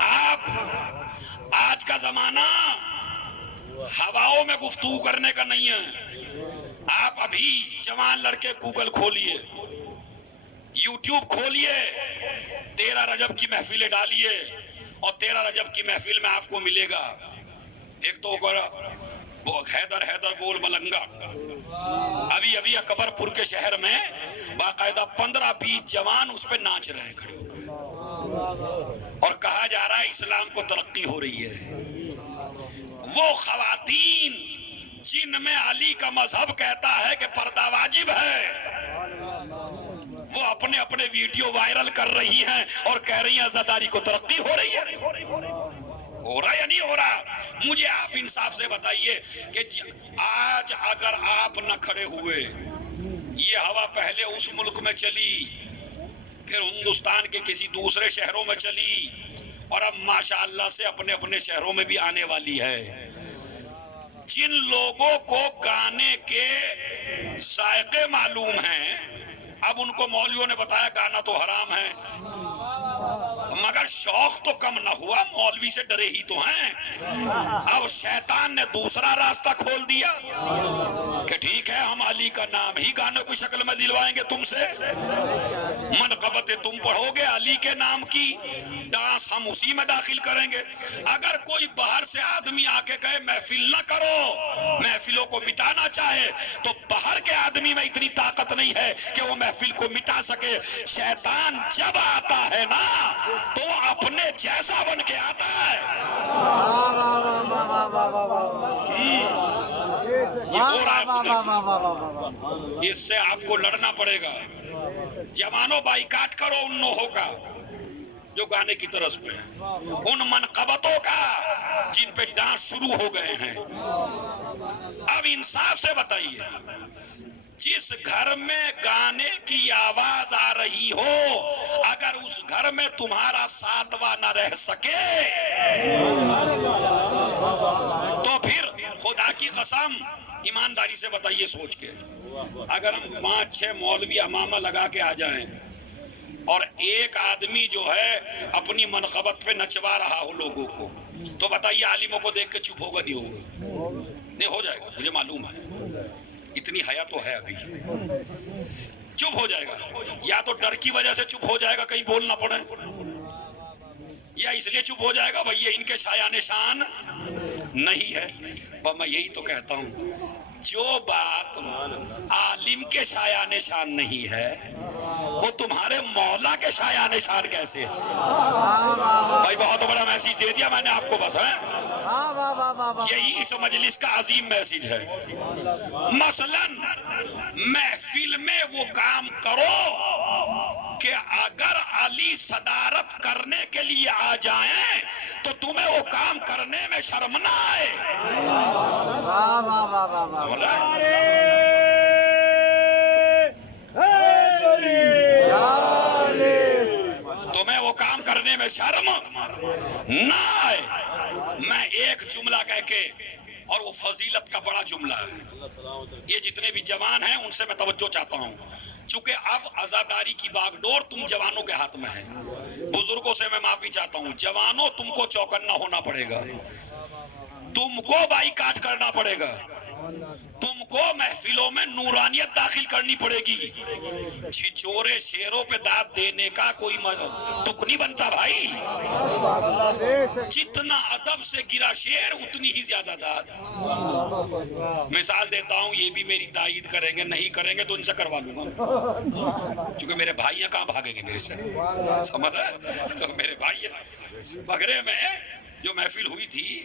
آپ آج کا زمانہ ہواؤں میں گفتگو کرنے کا نہیں ہے. آپ ابھی جوان لڑکے گوگل کھولیے، یوٹیوب کھولیے، 13 رجب کی محفلیں ڈالیے، اور 13 رجب کی محفل میں آپ کو ملے گا ایک تو حیدر بول ملنگا، ابھی اکبر پور کے شہر میں باقاعدہ 15-20 جوان اس پہ ناچ رہے ہیں کھڑے ہو کر، اور کہا جا رہا ہے اسلام کو ترقی ہو رہی ہے۔ وہ خواتین جن میں علی کا مذہب کہتا ہے کہ پردہ واجب ہے، وہ اپنے اپنے ویڈیو وائرل کر رہی ہیں اور کہہ رہی ہیں عزاداری کو ترقی ہو رہی ہے۔ ہو رہا یا نہیں ہو رہا؟ مجھے آپ انصاف سے بتائیے کہ آج اگر آپ نہ کھڑے ہوئے، یہ ہوا پہلے اس ملک میں چلی، پھر ہندوستان کے کسی دوسرے شہروں میں چلی، اور اب ماشاءاللہ سے اپنے اپنے شہروں میں بھی آنے والی ہے۔ جن لوگوں کو گانے کے ذائقے معلوم ہیں، اب ان کو مولویوں نے بتایا گانا تو حرام ہے، مگر شوق تو کم نہ ہوا، مولوی سے ڈرے ہی تو ہیں۔ اب شیطان نے دوسرا راستہ کھول دیا کہ ٹھیک ہے، ہم علی کا نام ہی گانوں کی شکل میں دلوائیں گے تم سے، منقبتیں تم پڑھو گے علی کے نام کی، ڈانس ہم اسی میں داخل کریں گے۔ اگر کوئی باہر سے آدمی آ کے کہے محفل نہ کرو، محفلوں کو مٹانا چاہے، تو باہر کے آدمی میں اتنی طاقت نہیں ہے کہ وہ محفل کو مٹا سکے۔ شیطان جب آتا ہے نا تو وہ اپنے جیسا بن کے آتا ہے۔ اس سے آپ کو لڑنا پڑے گا۔ جوانوں بائیکاٹ کرو ان نوحوں کا جو گانے کی طرز پہ، ان منقبتوں کا جن پہ ڈانس شروع ہو گئے ہیں۔ اب انصاف سے بتائیے، جس گھر میں گانے کی آواز آ رہی ہو، اگر اس گھر میں تمہارا ساتواں نہ رہ سکے تو پھر خدا کی قسم ایمانداری سے بتائیے، سوچ کے، اگر ہم 5-6 مولوی امامہ لگا کے آ جائیں اور ایک آدمی جو ہے اپنی منقبت پہ نچوا رہا ہو لوگوں کو، تو بتائیے عالموں کو دیکھ کے چپ ہوگا نہیں ہوگا؟ نہیں ہو جائے گا، مجھے معلوم ہے، اتنی حیا تو ہے، ابھی چپ ہو جائے گا۔ یا تو ڈر کی وجہ سے چپ ہو جائے گا کہیں بول نہ پڑے، یا اس لیے چپ ہو جائے گا بھئی یہ ان کے شایان شان نہیں ہے۔ میں یہی تو کہتا ہوں، جو بات عالم کے شایان شان نہیں ہے وہ تمہارے مولا کے شایان شان کیسے ہے؟ بھائی بہت بڑا میسیج دے دیا میں نے آپ کو، بس ہے یہی اس مجلس کا عظیم میسیج ہے۔ مثلاً محفل میں وہ کام کرو کہ اگر علی صدارت کرنے کے لیے آ جائیں تو تمہیں وہ کام کرنے میں شرم نہ آئے۔ تمہیں وہ کام کرنے میں شرم نہ آئے۔ میں ایک جملہ کہہ کے، اور وہ فضیلت کا بڑا جملہ ہے، یہ جتنے بھی جوان ہیں ان سے میں توجہ چاہتا ہوں، چونکہ اب عزاداری کی باغ ڈور تم جوانوں کے ہاتھ میں ہے۔ بزرگوں سے میں معافی چاہتا ہوں، جوانوں تم کو چوکنا ہونا پڑے گا، تم کو بائیکاٹ کرنا پڑے گا، تم کو محفلوں میں نورانیت داخل کرنی پڑے گی۔ چھچورے شیروں پہ داد دینے کا کوئی تک نہیں بنتا بھائی، جتنا ادب سے گرا شیر اتنی ہی زیادہ داد۔ مثال دیتا ہوں، یہ بھی میری تائید کریں گے، نہیں کریں گے تو ان سے کروا لوں گا، کیونکہ میرے بھائی ہیں، کہاں بھاگیں گے میرے سے، سمجھ رہے؟ تو میرے بھائی ہیں۔ بگرے میں جو محفل ہوئی تھی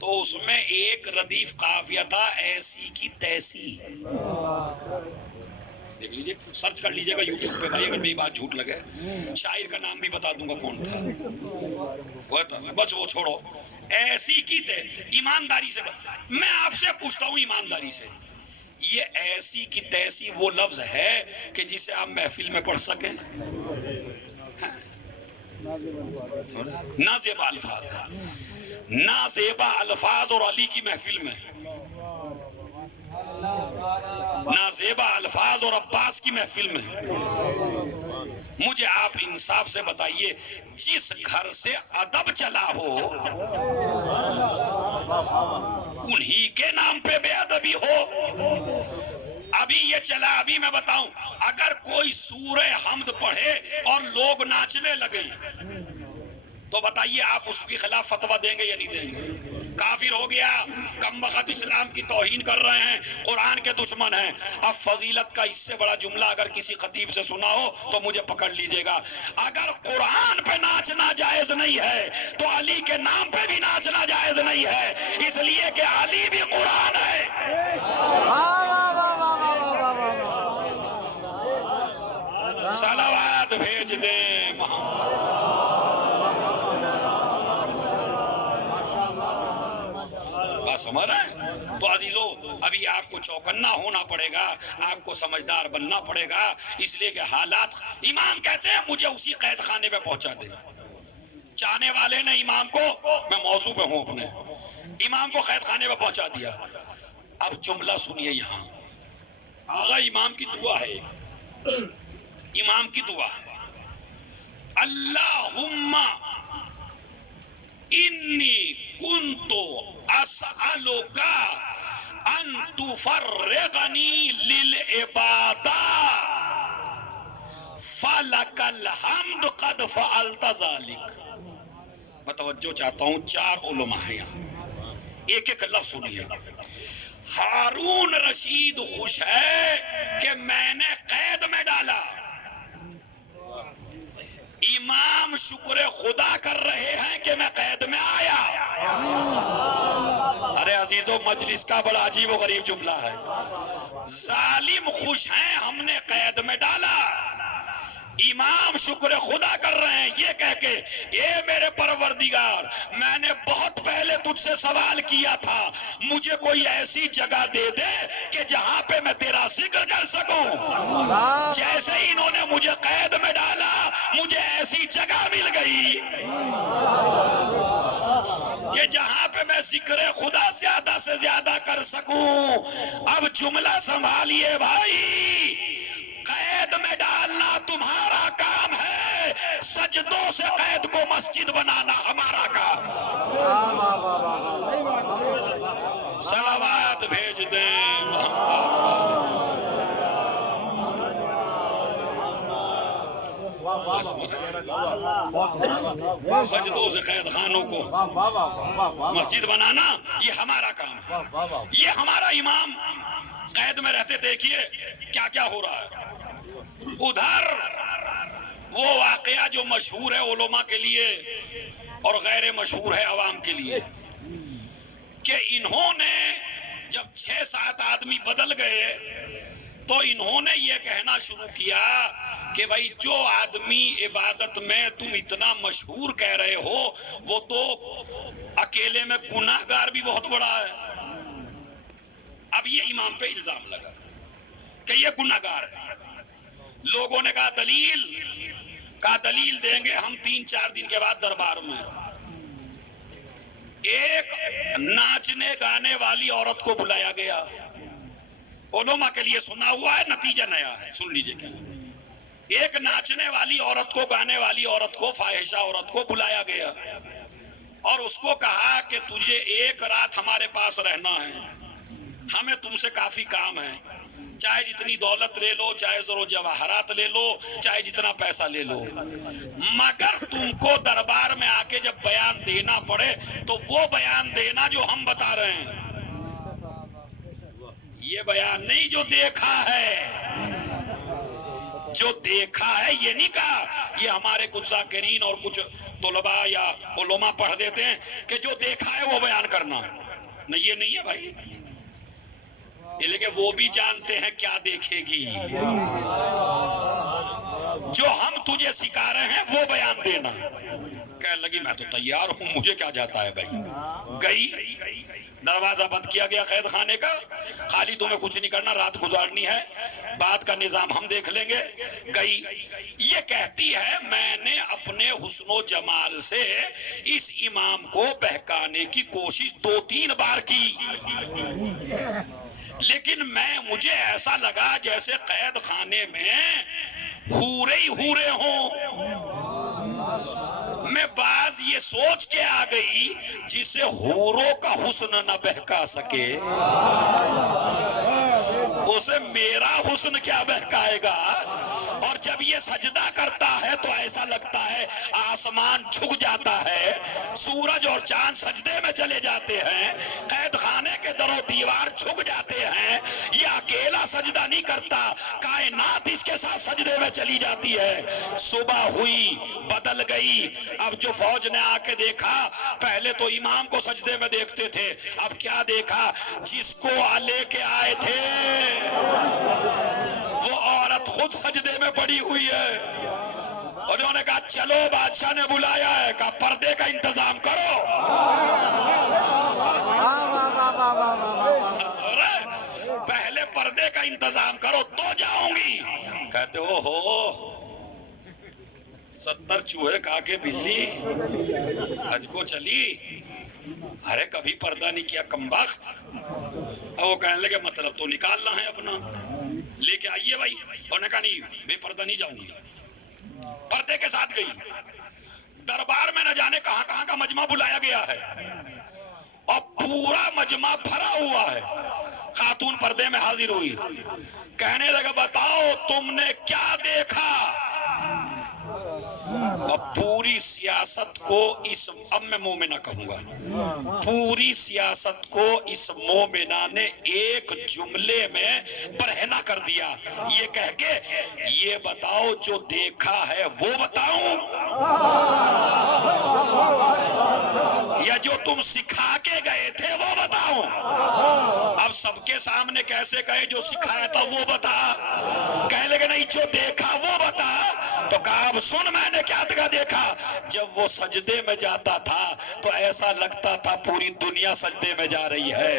تو اس میں ایک ردیف قافیہ تھا، ایسی کی تیسی، دیکھ لیجئے، سرچ کر لیجئے گا یوٹیوب پہ بھائی، اگر میری بات جھوٹ لگے، شاعر کا نام بھی بتا دوں گا کون تھا، بس وہ چھوڑو، ایسی کی ایمانداری سے میں آپ سے پوچھتا ہوں، ایمانداری سے، یہ ایسی کی تیسی وہ لفظ ہے کہ جسے آپ محفل میں پڑھ سکیں؟ نازیبا الفاظ ہے، نازیبا الفاظ، اور علی کی محفل میں نازیبا الفاظ، اور عباس کی محفل میں۔ مجھے آپ انصاف سے بتائیے، جس گھر سے ادب چلا ہو انہی کے نام پہ بے ادبی ہو۔ ابھی یہ چلا، ابھی میں بتاؤں، اگر کوئی سورہ حمد پڑھے اور لوگ ناچنے لگے تو بتائیے آپ اس کے خلاف فتویٰ دیں گے یا نہیں دیں گے؟ کافر ہو گیا، کم وقت اسلام کی توہین کر رہے ہیں، قرآن کے دشمن ہیں۔ اب فضیلت کا اس سے بڑا جملہ اگر کسی خطیب سے سنا ہو تو مجھے پکڑ لیجئے گا، اگر قرآن پہ ناچنا جائز نہیں ہے تو علی کے نام پہ بھی ناچنا جائز نہیں ہے، اس لیے کہ علی بھی قرآن ہے۔ صلوات بھیج دیں محمد۔ بات سمجھ رہے ہیں؟ تو عزیزو ابھی آپ کو چوکنا ہونا پڑے گا، آپ کو سمجھدار بننا پڑے گا، اس لیے کہ حالات، امام کہتے ہیں مجھے اسی قید خانے میں پہنچا دے۔ چاہنے والے نے امام کو، میں موضوع پہ ہوں اپنے، امام کو قید خانے میں پہنچا دیا۔ اب جملہ سنیے یہاں، آغا امام کی دعا ہے، امام کی دعا ہے، اللہم انی کنتو اسألک ان تفرغنی للعبادہ فلک الحمد قد فعلت ذالک۔ میں توجہ چاہتا ہوں، 4 علماء ہیں یہاں، ایک ایک لفظ سنیے۔ ہارون رشید خوش ہے کہ میں نے قید میں ڈالا، امام شکر خدا کر رہے ہیں کہ میں قید میں آیا۔ ارے عزیزو مجلس کا بڑا عجیب و غریب جملہ ہے۔ ظالم خوش ہیں ہم نے قید میں ڈالا، امام شکر خدا کر رہے ہیں یہ کہہ کے اے میرے پروردگار میں نے بہت پہلے تجھ سے سوال کیا تھا، مجھے کوئی ایسی جگہ دے دے کہ جہاں پہ میں تیرا ذکر کر سکوں۔ جیسے ہی انہوں نے مجھے قید میں ڈالا مجھے ایسی جگہ مل گئی کہ جہاں پہ میں ذکر خدا زیادہ سے زیادہ کر سکوں۔ اب جملہ سنبھالیے بھائی، قید میں ڈالنا تمہارا کام ہے، سجدوں سے قید کو مسجد بنانا ہمارا کام۔ صلوات بھیج دیں سجدوں سے قید خانوں کو مسجد بنانا یہ ہمارا کام ہے۔ یہ ہمارا امام قید میں رہتے، دیکھیے کیا کیا ہو رہا ہے۔ ادھر وہ واقعہ جو مشہور ہے علماء کے لیے اور غیر مشہور ہے عوام کے لیے، کہ انہوں نے جب 6-7 آدمی بدل گئے تو انہوں نے یہ کہنا شروع کیا کہ بھائی جو آدمی عبادت میں تم اتنا مشہور کہہ رہے ہو وہ تو اکیلے میں گناہگار بھی بہت بڑا ہے۔ اب یہ امام پہ الزام لگا کہ یہ گناہگار ہے۔ لوگوں نے کہا دلیل دیں گے ہم۔ 3-4 دن کے بعد دربار میں ایک ناچنے گانے والی عورت کو بلایا گیا، علماء کے لیے سنا ہوا ہے، نتیجہ نیا ہے، سن لیجئے کیا۔ ایک ناچنے والی عورت کو، گانے والی عورت کو، فاحشہ عورت کو بلایا گیا اور اس کو کہا کہ تجھے 1 رات ہمارے پاس رہنا ہے، ہمیں تم سے کافی کام ہے، چاہے جتنی دولت لے لو، چاہے زر و جواہرات لے لو، چاہے جتنا پیسہ لے لو، مگر تم کو دربار میں آ کے جب بیان دینا پڑے تو وہ بیان دینا جو ہم بتا رہے ہیں، یہ بیان نہیں جو دیکھا ہے۔ جو دیکھا ہے یہ نہیں کہا، یہ ہمارے کچھ ذاکرین اور کچھ طلباء یا علماء پڑھ دیتے ہیں کہ جو دیکھا ہے وہ بیان کرنا، نہیں یہ نہیں ہے بھائی، لیکن وہ بھی جانتے ہیں کیا دیکھے گی۔ جو ہم تجھے سکھا رہے ہیں وہ بیان دینا۔ کہنے لگی میں تو تیار ہوں، مجھے کیا جاتا ہے بھائی۔ گئی، دروازہ بند کیا گیا قید خانے کا، خالی تمہیں کچھ نہیں کرنا، رات گزارنی ہے، بعد کا نظام ہم دیکھ لیں گے۔ گئی، یہ کہتی ہے میں نے اپنے حسن و جمال سے اس امام کو بہکانے کی کوشش 2-3 بار کی، لیکن مجھے ایسا لگا جیسے قید خانے میں حورے ہی حورے ہوں۔ میں بعض یہ سوچ کے آ گئی جسے حوروں کا حسن نہ بہکا سکے اسے میرا حسن کیا بہکائے گا، اور جب یہ سجدہ کرتا ہے تو ایسا لگتا ہے آسمان جھک جاتا ہے، سورج اور چاند سجدے میں چلے جاتے ہیں، قید خانے کے در و دیوار جھک جاتے ہیں۔ یہ اکیلا سجدہ نہیں کرتا، کائنات اس کے ساتھ سجدے میں چلی جاتی ہے۔ صبح ہوئی، بدل گئی، اب جو فوج نے آ کے دیکھا، پہلے تو امام کو سجدے میں دیکھتے تھے، اب کیا دیکھا؟ جس کو لے کے آئے تھے وہ عورت خود سجدے میں پڑی ہوئی ہے۔ انہوں نے کہا چلو بادشاہ نے بلایا ہے، کہا پردے کا انتظام کرو۔ پہلے پردے کا انتظام کرو تو جاؤں گی۔ کہتے ہو 70 چوہے کھا کے بلی حج کو چلی، ارے کبھی پردہ نہیں کیا کمبخت۔ اب وہ کہنے لگے مطلب تو نکالنا ہے اپنا، لے کے آئیے بھائی۔ انہوں نے کہا نہیں، بے پردہ نہیں جاؤں گی۔ پردے کے ساتھ گئی، دربار میں نہ جانے کہاں کہاں کا مجمع بلایا گیا ہے، اور پورا مجمع بھرا ہوا ہے۔ خاتون پردے میں حاضر ہوئی، کہنے لگا بتاؤ تم نے کیا دیکھا؟ اب پوری سیاست کو اس، اب میں مومنہ کہوں گا، پوری سیاست کو اس مومنہ نے ایک جملے میں برہنہ کر دیا، یہ کہہ کے یہ بتاؤ جو دیکھا ہے وہ بتاؤں یا جو تم سکھا کے گئے تھے وہ بتاؤں؟ اب سب کے سامنے کیسے کہے جو سکھایا تھا وہ بتا؟ کہنے لگے نہیں جو دیکھا وہ بتا۔ تو کہا اب سن میں نے کیا دیکھا؟ جب وہ سجدے میں جاتا تھا تو ایسا لگتا تھا پوری دنیا سجدے میں جا رہی ہے۔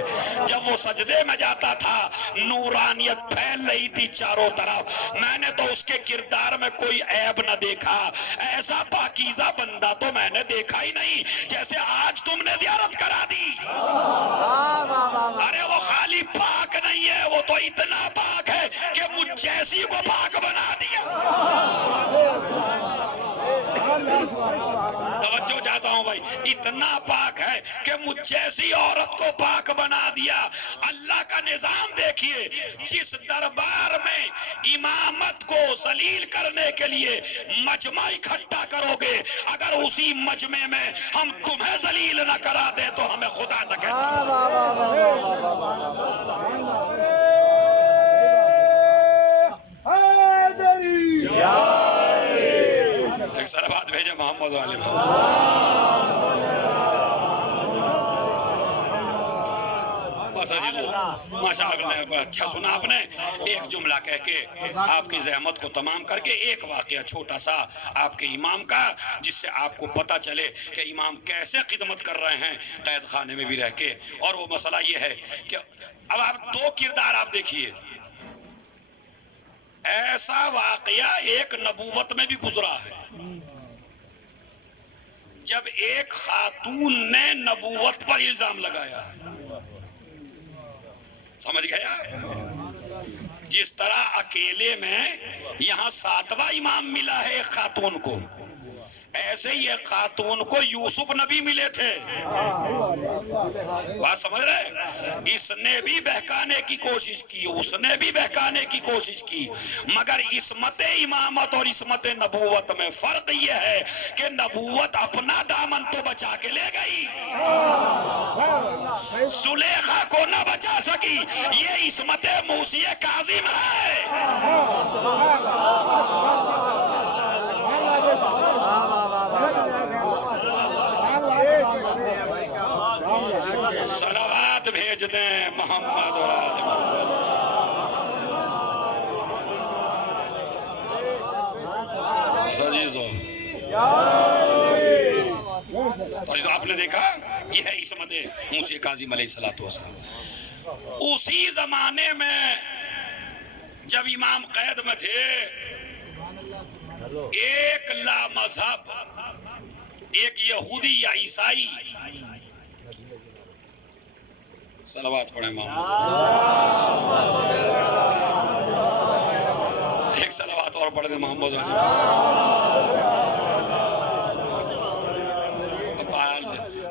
جب وہ سجدے میں جاتا تھا نورانیت پھیل رہی تھی چاروں طرف، میں نے تو اس کے کردار میں کوئی عیب نہ دیکھا، ایسا پاکیزہ بندہ تو میں نے دیکھا ہی نہیں جیسے آج تم نے زیارت کرا دی۔ ارے وہ خالی پاک نہیں ہے، وہ تو اتنا پاک ہے کہ مجھ جیسی کو پاک بنا دیا۔ توجہ چاہتا ہوں بھائی، اتنا پاک ہے کہ مجھ جیسی عورت کو پاک بنا دیا۔ اللہ کا نظام دیکھیے، جس دربار میں امامت کو ذلیل کرنے کے لیے مجمع اکٹھا کرو گے، اگر اسی مجمع میں ہم تمہیں ذلیل نہ کرا دے تو ہمیں خدا نہ کہنا۔ ایک صلوات بھیجے محمد علیہ ماشاء اللہ، اچھا سنا آپ نے۔ ایک جملہ کہہ کے آپ کی زحمت کو تمام کر کے ایک واقعہ چھوٹا سا آپ کے امام کا، جس سے آپ کو پتہ چلے کہ امام کیسے خدمت کر رہے ہیں قید خانے میں بھی رہ کے۔ اور وہ مسئلہ یہ ہے کہ اب آپ دو کردار آپ دیکھیے، ایسا واقعہ ایک نبوت میں بھی گزرا ہے، جب ایک خاتون نے نبوت پر الزام لگایا، سمجھ گیا؟ جس طرح اکیلے میں یہاں 7واں امام ملا ہے ایک خاتون کو، ایسے ہی ایک خاتون کو یوسف نبی ملے تھے۔ بات سمجھ رہے؟ اس نے بھی بہکانے کی کوشش کی، اس نے بھی بہکانے کی کوشش کی، مگر عصمت امامت اور عصمت نبوت میں فرق یہ ہے کہ نبوت اپنا دامن تو بچا کے لے گئی، زلیخا کو نہ بچا سکی۔ یہ عصمت موسی کاظم ہے۔ صلوات بھیج دیں محمد اور آل محمد۔ اور آپ نے دیکھا یہ ہے عصمت موسی کاظم علیہ السلام۔ اسی زمانے میں جب امام قید میں تھے، ایک لا مذہب، ایک یہودی یا عیسائی، صلوات پڑھیں محمد، ایک صلوات اور پڑھ دیں محمد۔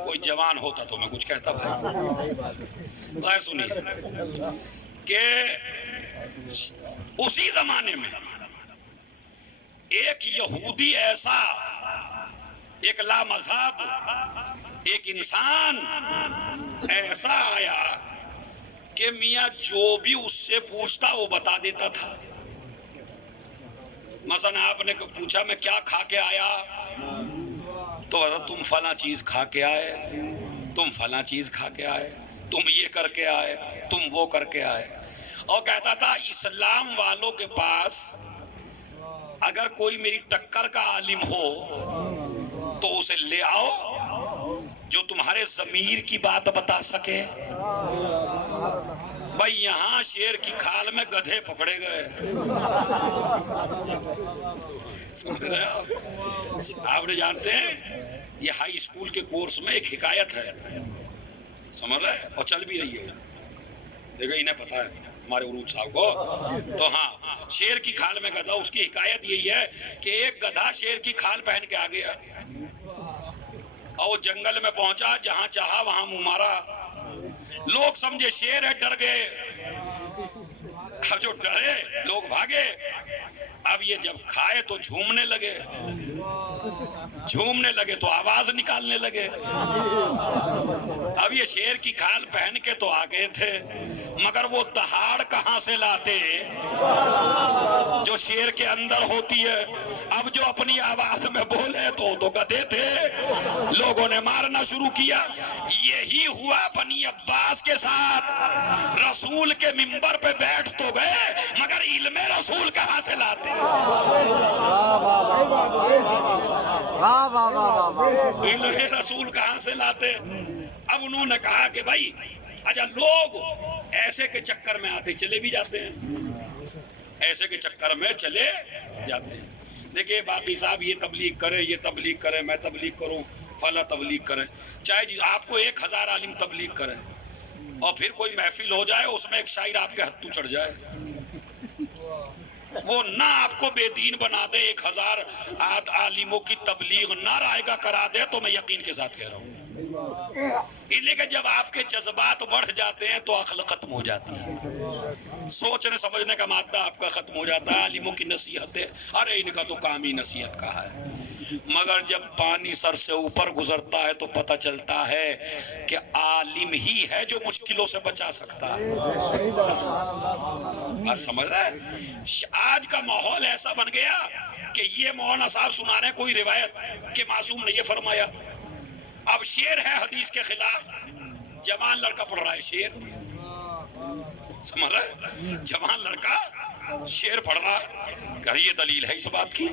کوئی جوان ہوتا تو میں کچھ کہتا بھائی، سنیے کہ اسی زمانے میں ایک یہودی ایسا، ایک لا مذہب، ایک انسان ایسا آیا کہ میاں جو بھی اس سے پوچھتا وہ بتا دیتا تھا۔ مثلا آپ نے پوچھا میں کیا کھا کے آیا، تو تم فلاں چیز کھا کے آئے، تم فلاں چیز کھا کے آئے، تم یہ کر کے آئے، تم وہ کر کے آئے۔ اور کہتا تھا اسلام والوں کے پاس اگر کوئی میری ٹکر کا عالم ہو تو اسے لے آؤ جو تمہارے ضمیر کی بات بتا سکے۔ بھائی یہاں شیر کی کھال میں گدھے پکڑے گئے، سمجھ رہے آپ نے جانتے ہیں یہ ہائی اسکول کے کورس میں ایک حکایت ہے، سمجھ رہے اور چل بھی رہی ہے، دیکھو انہیں پتا ہے ہمارے عروج صاحب کو۔ تو ہاں شیر کی کھال میں گدھا، اس کی حکایت یہی ہے کہ ایک گدھا شیر کی کھال پہن کے آ گیا اور وہ جنگل میں پہنچا، جہاں چاہا وہاں منہ مارا۔ لوگ سمجھے شیر ہے، ڈر گئے، اب جو ڈرے لوگ بھاگے۔ اب یہ جب کھائے تو جھومنے لگے تو آواز نکالنے لگے۔ اب یہ شیر کی کھال پہن کے تو آ گئے تھے، مگر وہ دہاڑ کہاں سے لاتے جو شیر کے اندر ہوتی ہے۔ اب جو اپنی آواز میں بولے تو گدھے تھے، لوگوں نے مارنا شروع کیا۔ یہی ہوا بنی عباس کے ساتھ، رسول کے منبر پہ بیٹھ تو گئے مگر علم رسول کہاں سے لاتے، علم رسول کہاں سے لاتے۔ اب انہوں نے کہا کہ بھائی اچھا لوگ ایسے کے چکر میں آتے چلے بھی جاتے ہیں، ایسے کے چکر میں چلے جاتے ہیں۔ دیکھیں باقی صاحب یہ تبلیغ کرے، یہ تبلیغ کرے، میں تبلیغ کروں، فلاں تبلیغ کرے، چاہے آپ کو 1000 عالم تبلیغ کریں اور پھر کوئی محفل ہو جائے اس میں ایک شاعر آپ کے ہتھوں چڑھ جائے، وہ نہ آپ کو بے دین بنا دے، 1000 عالموں کی تبلیغ نہ رائے گا کرا دے، تو میں یقین کے ساتھ کہہ رہا ہوں لیکن جب آپ کے جذبات بڑھ جاتے ہیں تو عقل ختم ہو جاتی ہے، سوچنے سمجھنے کا مادہ آپ کا ختم ہو جاتا ہے۔ عالموں کی نصیحتیں، ارے ان کا تو کام ہی نصیحت کا ہے، مگر جب پانی سر سے اوپر گزرتا ہے تو پتہ چلتا ہے کہ عالم ہی ہے جو مشکلوں سے بچا سکتا ہے۔ بات سمجھ رہا ہے؟ آج کا ماحول ایسا بن گیا کہ یہ مولانا صاحب سنا رہے ہیں کوئی روایت کہ معصوم نے یہ فرمایا، اب شیر ہے حدیث کے خلاف، جوان لڑکا پڑھ رہا ہے شیر، سمجھ رہا ہے؟ جوان لڑکا شیر پڑھ رہا ہے، کہ یہ دلیل ہے اس بات کی،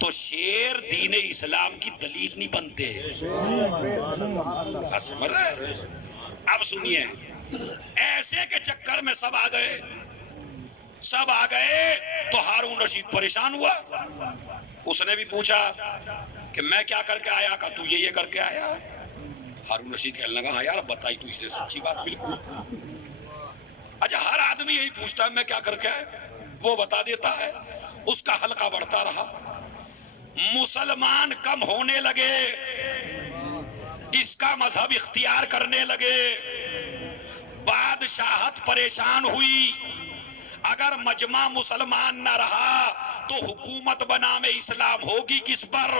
تو شیر دین اسلام کی دلیل نہیں بنتے، سمجھ رہے ہیں؟ اب سنیے، ایسے کے چکر میں سب آ گئے تو ہارون رشید پریشان ہوا، اس نے بھی پوچھا کہ میں کیا کر کے آیا، کہا تو یہ کر کے آیا۔ ہارون رشید کہنے لگا ہاں یار بتائی تو اس نے سچی بات بالکل۔ اچھا ہر آدمی یہی پوچھتا ہے میں کیا کر کے آیا، وہ بتا دیتا ہے، اس کا حلقہ بڑھتا رہا، مسلمان کم ہونے لگے، اس کا مذہب اختیار کرنے لگے، بادشاہت پریشان ہوئی، اگر مجمع مسلمان نہ رہا تو حکومت بنام اسلام ہوگی کس پر،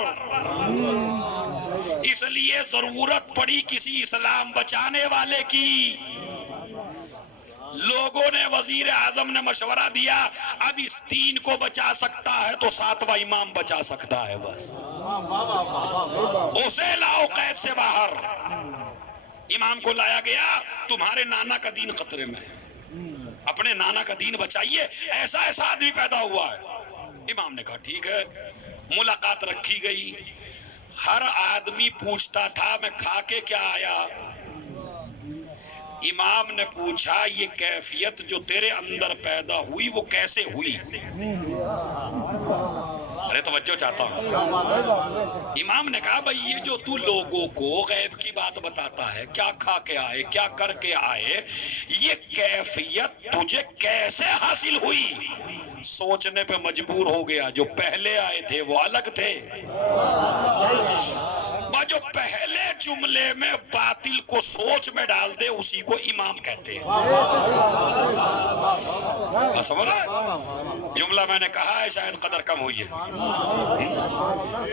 اس لیے ضرورت پڑی کسی اسلام بچانے والے کی۔ لوگوں نے، وزیر اعظم نے مشورہ دیا اب اس دین کو بچا سکتا ہے تو 7واں امام بچا سکتا ہے، بس اسے لاؤ قید سے باہر۔ امام کو لایا گیا، تمہارے نانا کا دین خطرے میں ہے، اپنے نانا کا دین بچائیے، ایسا آدمی پیدا ہوا ہے۔ امام نے کہا ٹھیک ہے، ملاقات رکھی گئی، ہر آدمی پوچھتا تھا میں کھا کے کیا آیا۔ امام نے پوچھا یہ کیفیت جو تیرے اندر پیدا ہوئی وہ کیسے ہوئی؟ ارے توجہ چاہتا ہوں۔ امام نے کہا بھئی یہ جو تو لوگوں کو غیب کی بات بتاتا ہے، کیا کھا کے آئے، کیا کر کے آئے، یہ کیفیت تجھے کیسے حاصل ہوئی؟ سوچنے پہ مجبور ہو گیا، جو پہلے آئے تھے وہ الگ تھے، جو پہلے جملے میں باطل کو سوچ میں ڈال دے اسی کو امام کہتے ہیں. بس سمجھ رہا ہے؟ جملہ میں نے کہا ہے شاید قدر کم ہوئی ہے.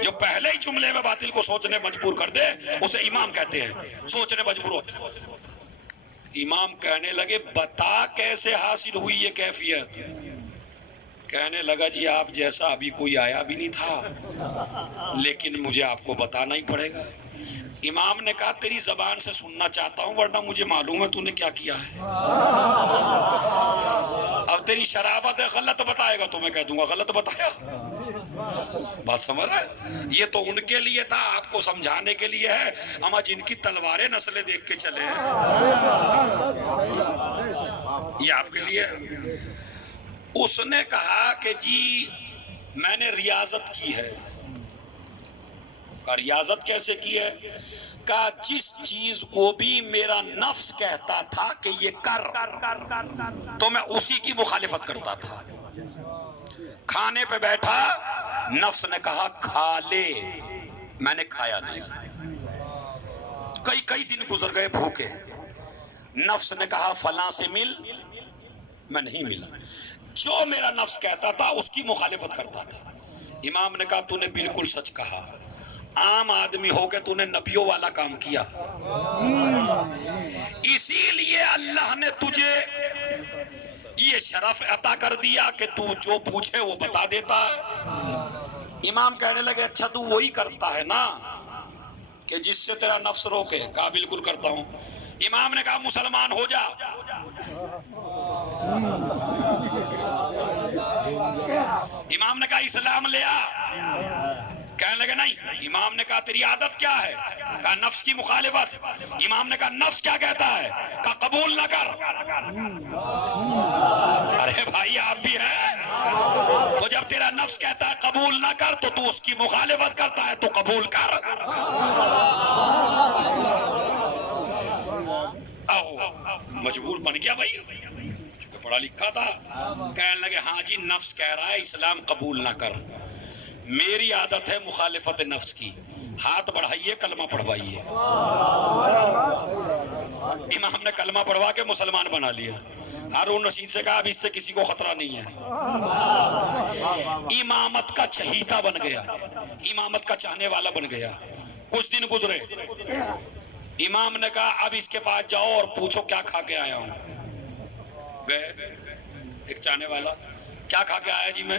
جو پہلے ہی جملے میں باطل کو سوچنے مجبور کر دے اسے امام کہتے ہیں. سوچنے مجبور ہو. امام کہنے لگے بتا کیسے حاصل ہوئی یہ کیفیت. کہنے لگا جی آپ جیسا ابھی کوئی آیا بھی نہیں تھا لیکن مجھے آپ کو بتانا ہی پڑے گا. امام نے کہا تیری زبان سے سننا چاہتا ہوں ورنہ مجھے معلوم ہے تو نے کیا کیا ہے. اب تیری شرابت ہے غلط بتائے گا تو میں کہہ دوں گا غلط بتایا. بات سمجھ رہا ہے؟ یہ تو ان کے لیے تھا آپ کو سمجھانے کے لیے ہے. اما جن کی تلواریں نسلیں دیکھ کے چلے ہیں یہ آپ کے لیے. اس نے کہا کہ جی میں نے ریاضت کی ہے. کہا ریاضت کیسے کی ہے؟ کہا جس چیز کو بھی میرا نفس کہتا تھا کہ یہ کر تو میں اسی کی مخالفت کرتا تھا. کھانے پہ بیٹھا نفس نے کہا کھا لے میں نے کھایا نہیں. کئی دن گزر گئے بھوکے. نفس نے کہا فلاں سے مل میں نہیں ملا. جو میرا نفس کہتا تھا اس کی مخالفت کرتا تھا. امام نے کہا تو نے بالکل سچ کہا. عام آدمی ہو کے تو نے نبیوں والا کام کیا. اسی لیے اللہ نے تجھے یہ شرف عطا کر دیا کہ تو جو پوچھے وہ بتا دیتا ہے. امام کہنے لگے اچھا تو وہی کرتا ہے نا کہ جس سے تیرا نفس روکے. کہا بالکل کرتا ہوں. امام نے کہا مسلمان ہو جا. امام نے کہا اسلام لے آ. کہنے لگے نہیں. امام نے کہا تیری عادت کیا ہے؟ کہا نفس کی مخالفت. امام نے کہا نفس کیا کہتا ہے؟ کہا قبول نہ کر. ارے بھائی آپ بھی ہیں تو جب تیرا نفس کہتا ہے قبول نہ کر تو اس کی مخالفت کرتا ہے تو قبول کر. مجبور بن گیا بھائی چونکہ پڑھا لکھا تھا. کہنے لگے ہاں جی نفس کہہ رہا ہے اسلام قبول نہ کر. میری عادت ہے مخالفت نفس کی. ہاتھ بڑھائیے کلمہ پڑھوائیے. امام نے کلمہ پڑھوا کے مسلمان بنا لیا. ہارون رشید سے کہا اب اس سے کسی کو خطرہ نہیں ہے. امامت کا چہیتا بن گیا. امامت کا چاہنے والا بن گیا. کچھ دن گزرے. امام نے کہا اب اس کے پاس جاؤ اور پوچھو کیا کھا کے آیا ہوں. گئے ایک چاہنے والا. کیا کھا کے آیا جی؟ میں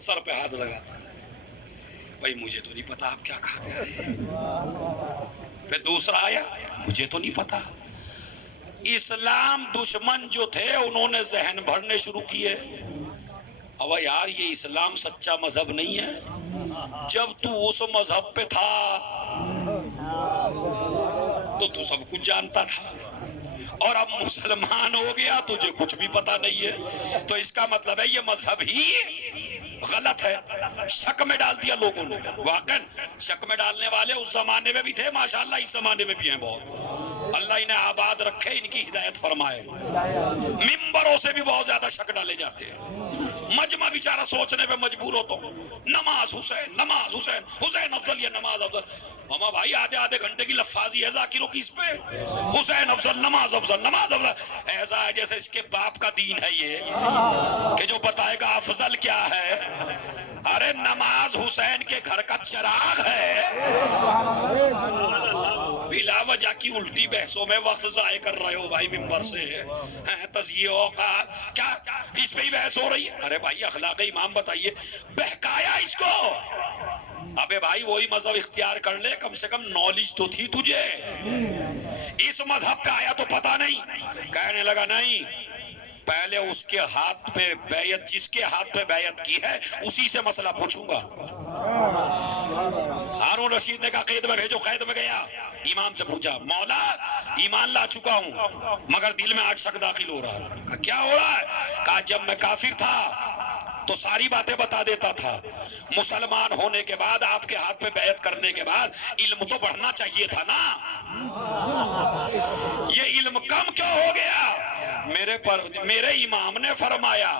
سر پہ ہاتھ لگاتا بھائی مجھے تو نہیں پتا آپ کیا کھا کے آئے. پھر دوسرا آیا مجھے تو نہیں پتا. اسلام دشمن جو تھے انہوں نے ذہن بھرنے شروع کیے. اب یار یہ اسلام سچا مذہب نہیں ہے. جب تو اس مذہب پہ تھا تو سب کچھ جانتا تھا اور اب مسلمان ہو گیا تجھے کچھ بھی پتا نہیں ہے. تو اس کا مطلب ہے یہ مذہب ہی غلط ہے. شک میں ڈال دیا لوگوں نے. واقعا شک میں ڈالنے والے اس زمانے میں بھی تھے ماشاءاللہ اس زمانے میں بھی ہیں بہت. اللہ انہیں آباد رکھے ان کی ہدایت فرمائے. ممبروں سے بھی بہت زیادہ شک ڈالے جاتے ہیں. مجمع بیچارہ سوچنے پہ مجبور ہوتا ہوں نماز حسین نماز حسین حسین افضل یا نماز افضل. ماما بھائی آدھے گھنٹے کی لفاظی ہے ذاکروں کی اس پہ. حسین افضل نماز افضل نماز افضل. ایسا ہے جیسے اس کے باپ کا دین ہے یہ کہ جو بتائے گا افضل کیا ہے. ارے نماز حسین کے گھر کا چراغ ہے. بلا وجہ کی الٹی بحثوں میں وقت ضائع کر رہے ہو بھائی ممبر سے. تزیہ اوقات کیا اس پہ ہی بحث ہو رہی ہے. ارے بھائی اخلاق امام بتائیے. بہکایا اس کو. ابے بھائی وہی مذہب اختیار کر لے کم سے کم نالج تو تھی تجھے. اس مذہب پہ آیا تو پتا نہیں. کہنے لگا نہیں پہلے اس کے ہاتھ پہ بیعت جس کے ہاتھ پہ بیعت کی ہے اسی سے مسئلہ پوچھوں گا. ہارون رشید نے کہا قید میں بھیجو. قید میں گیا. امام سے پوچھا مولا ایمان لا چکا ہوں مگر دل میں آج شک داخل ہو رہا ہے. کہا کیا ہو رہا ہے؟ کہا جب میں کافر تھا تو ساری باتیں بتا دیتا تھا. مسلمان ہونے کے بعد آپ کے ہاتھ پہ بیعت کرنے کے بعد علم تو بڑھنا چاہیے تھا نا. یہ علم کم کیوں ہو گیا؟ میرے امام نے فرمایا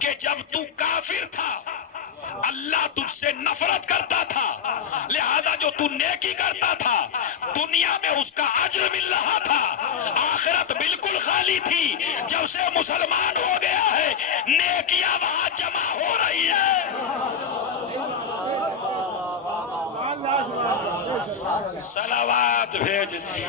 کہ جب تو کافر تھا اللہ تجھ سے نفرت کرتا تھا، لہذا جو تو نیکی کرتا تھا دنیا میں اس کا اجر مل رہا تھا، آخرت بالکل خالی تھی۔ جب سے مسلمان ہو گیا ہے نیکیاں وہاں جمع ہو رہی ہے۔ صلوات بھیج دی۔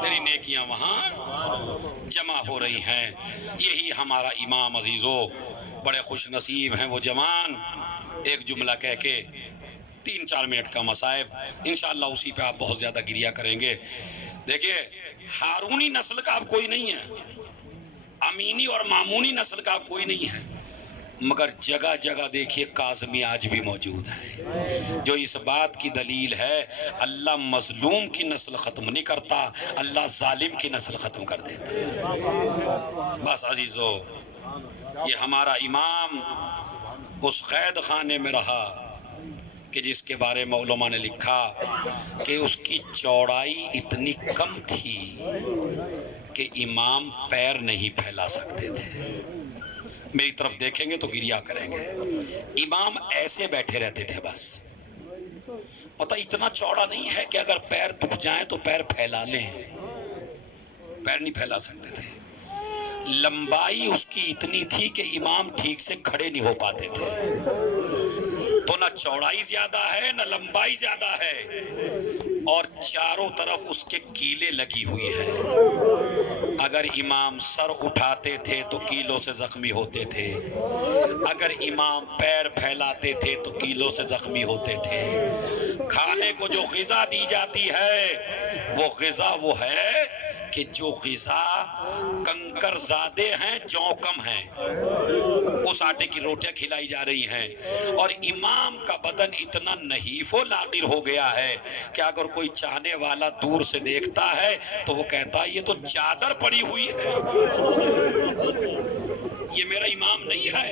تیری نیکیاں وہاں جمع ہو رہی ہیں۔ یہی ہمارا امام عزیزو، بڑے خوش نصیب ہیں وہ جوان۔ ایک جملہ کہہ کے 3-4 منٹ کا مصائب، انشاءاللہ اسی پہ آپ بہت زیادہ گریہ کریں گے۔ دیکھیے ہارونی نسل کا اب کوئی نہیں ہے، امینی اور مامونی نسل کا اب کوئی نہیں ہے، مگر جگہ جگہ دیکھیے کاظمی آج بھی موجود ہیں، جو اس بات کی دلیل ہے اللہ مظلوم کی نسل ختم نہیں کرتا، اللہ ظالم کی نسل ختم کر دیتا۔ بس عزیزو، یہ ہمارا امام اس قید خانے میں رہا کہ جس کے بارے میں علماء نے لکھا کہ اس کی چوڑائی اتنی کم تھی کہ امام پیر نہیں پھیلا سکتے تھے۔ میری طرف دیکھیں گے تو گریہ کریں گے۔ امام ایسے بیٹھے رہتے تھے بس، مطلب اتنا چوڑا نہیں ہے کہ اگر پیر دکھ جائیں تو پیر پھیلا لیں، پیر نہیں پھیلا سکتے تھے۔ لمبائی اس کی اتنی تھی کہ امام ٹھیک سے کھڑے نہیں ہو پاتے تھے۔ تو نہ چوڑائی زیادہ ہے نہ لمبائی زیادہ ہے، اور چاروں طرف اس کے کیلیں لگی ہوئی ہیں۔ اگر امام سر اٹھاتے تھے تو کیلوں سے زخمی ہوتے تھے، اگر امام پیر پھیلاتے تھے تو کیلوں سے زخمی ہوتے تھے۔ کھانے کو جو غذا دی جاتی ہے وہ غذا وہ ہے کہ جو غذا کنکر زادے ہیں، جو کم ہیں، اس آٹے کی روٹیاں کھلائی جا رہی ہیں۔ اور امام کا بدن اتنا نحیف و لاغر ہو گیا ہے کہ اگر کوئی چاہنے والا دور سے دیکھتا ہے تو وہ کہتا ہے یہ تو چادر پڑی ہوئی ہے، یہ میرا امام نہیں ہے،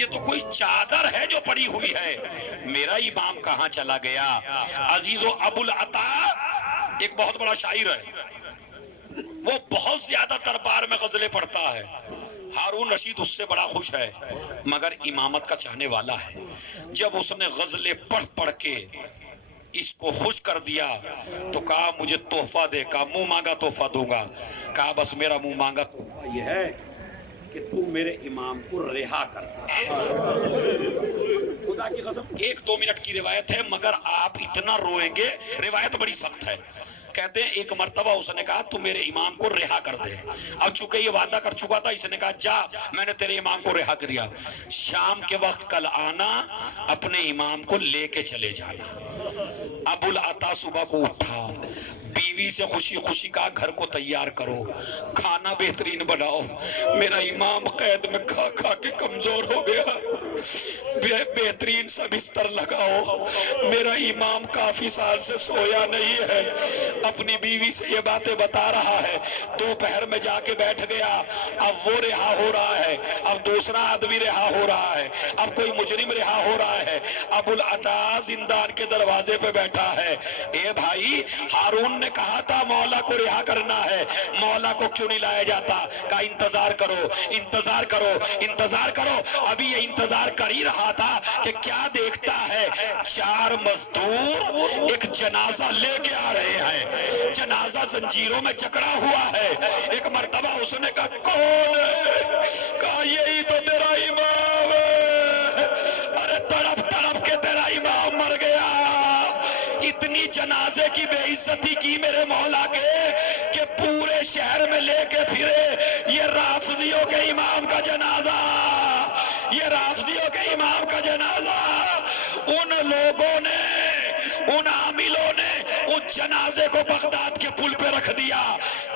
یہ تو کوئی چادر ہے جو پڑی ہوئی ہے، میرا امام کہاں چلا گیا؟ عزیزو، ابو العطا ایک بہت بڑا شاعر ہے، وہ بہت زیادہ دربار میں غزلیں پڑھتا ہے، ہارون رشید اس سے بڑا خوش ہے مگر امامت کا چاہنے والا ہے۔ جب اس نے غزلیں پڑھ پڑھ کے اس کو خوش کر دیا تو کہا مجھے تحفہ دے، کہا منہ مانگا تحفہ دوں گا، کہا بس میرا منہ مانگا تحفہ یہ ہے کہ تو میرے امام کو رہا کر دے۔ خدا کی قسم 1-2 منٹ کی روایت ہے مگر آپ اتنا روئیں گے، روایت بڑی سخت ہے۔ کہتے ہیں ایک مرتبہ اس نے کہا تو میرے امام کو رہا کر دے، اب چونکہ یہ وعدہ کر چکا تھا، اس نے کہا جا میں نے تیرے امام کو رہا کر دیا، شام کے وقت کل آنا، اپنے امام کو لے کے چلے جانا۔ ابو العطا صبح کو اٹھا، بیوی سے خوشی خوشی کہا گھر کو تیار کرو، کھانا بہترین بناؤ، میرا امام قید میں کھا کھا کے کمزور ہو گیا، بہترین سا بستر لگاؤ، میرا امام کافی سال سے سویا نہیں ہے۔ اپنی بیوی سے یہ باتیں بتا رہا ہے، دوپہر میں جا کے بیٹھ گیا، اب وہ رہا ہو رہا ہے، اب دوسرا آدمی رہا ہو رہا ہے، اب کوئی مجرم رہا ہو رہا ہے، ابو العطا زندان کے دروازے پہ بیٹھا ہے۔ اے بھائی، ہارون نے کہا تھا مولا کو رہا کرنا ہے، مولا کو کیوں نہیں لایا جاتا؟ کہا انتظار کرو انتظار کرو انتظار کرو۔ ابھی یہ انتظار کر ہی رہا تھا کہ کیا دیکھتا ہے، 4 مزدور ایک جنازہ لے کے آ رہے ہیں، جنازہ زنجیروں میں جکڑا ہوا ہے۔ ایک مرتبہ اس نے کہا کون ہے؟ کہا یہی تو تیرا امام ہے۔ ارے تڑپ تڑپ کے تیرا امام مر گیا۔ اتنی جنازے کی بے عزتی کی میرے مولا کے کہ پورے شہر میں لے کے پھرے یہ رافضیوں کے امام کا جنازہ، یہ رافضیوں کے امام کا جنازہ۔ ان لوگوں نے، ان عاملوں نے اس جنازے کو بغداد کے پل پہ رکھ دیا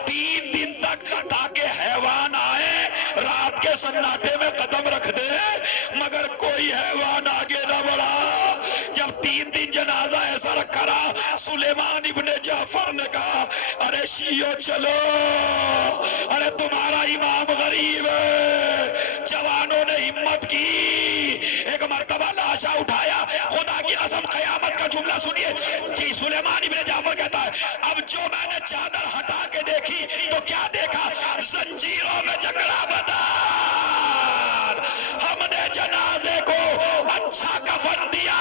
3 دن تک، تاکہ حیوان آئے رات کے سناٹے میں قدم رکھ دے مگر کوئی حیوان آگے نہ بڑھا۔ جب 3 دن جنازہ ایسا رکھا رہا، سلیمان ابن جعفر نے کہا ارے شیعو چلو، ارے تمہارا امام غریب ہے۔ جوانوں نے ہمت کی، ایک مرتبہ لاشا اٹھایا. خدا کی قسم قیامت کا جملہ سنیے. جی سلیمان ابن جعفر کہتا ہے اب جو میں نے چادر ہٹا کے دیکھی تو کیا دیکھا؟ زنجیروں میں جکڑا بدن. ہم نے جنازے کو اچھا کفن دیا,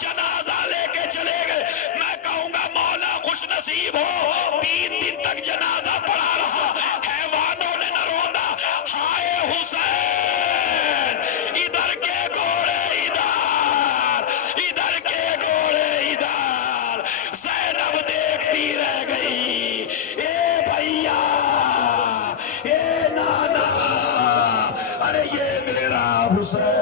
جنازہ لے کے چلے گئے. میں کہوں گا مولا خوش نصیب ہو, 3 دن تک جنازہ پڑا رہا, حیوانوں نے نہ روندا. ہائے حسین, ادھر کے گھوڑے ادھر, ادھر کے گھوڑے ادھر. زینب دیکھتی رہ گئی, اے بھیا, اے نانا, ارے یہ میرا حسین.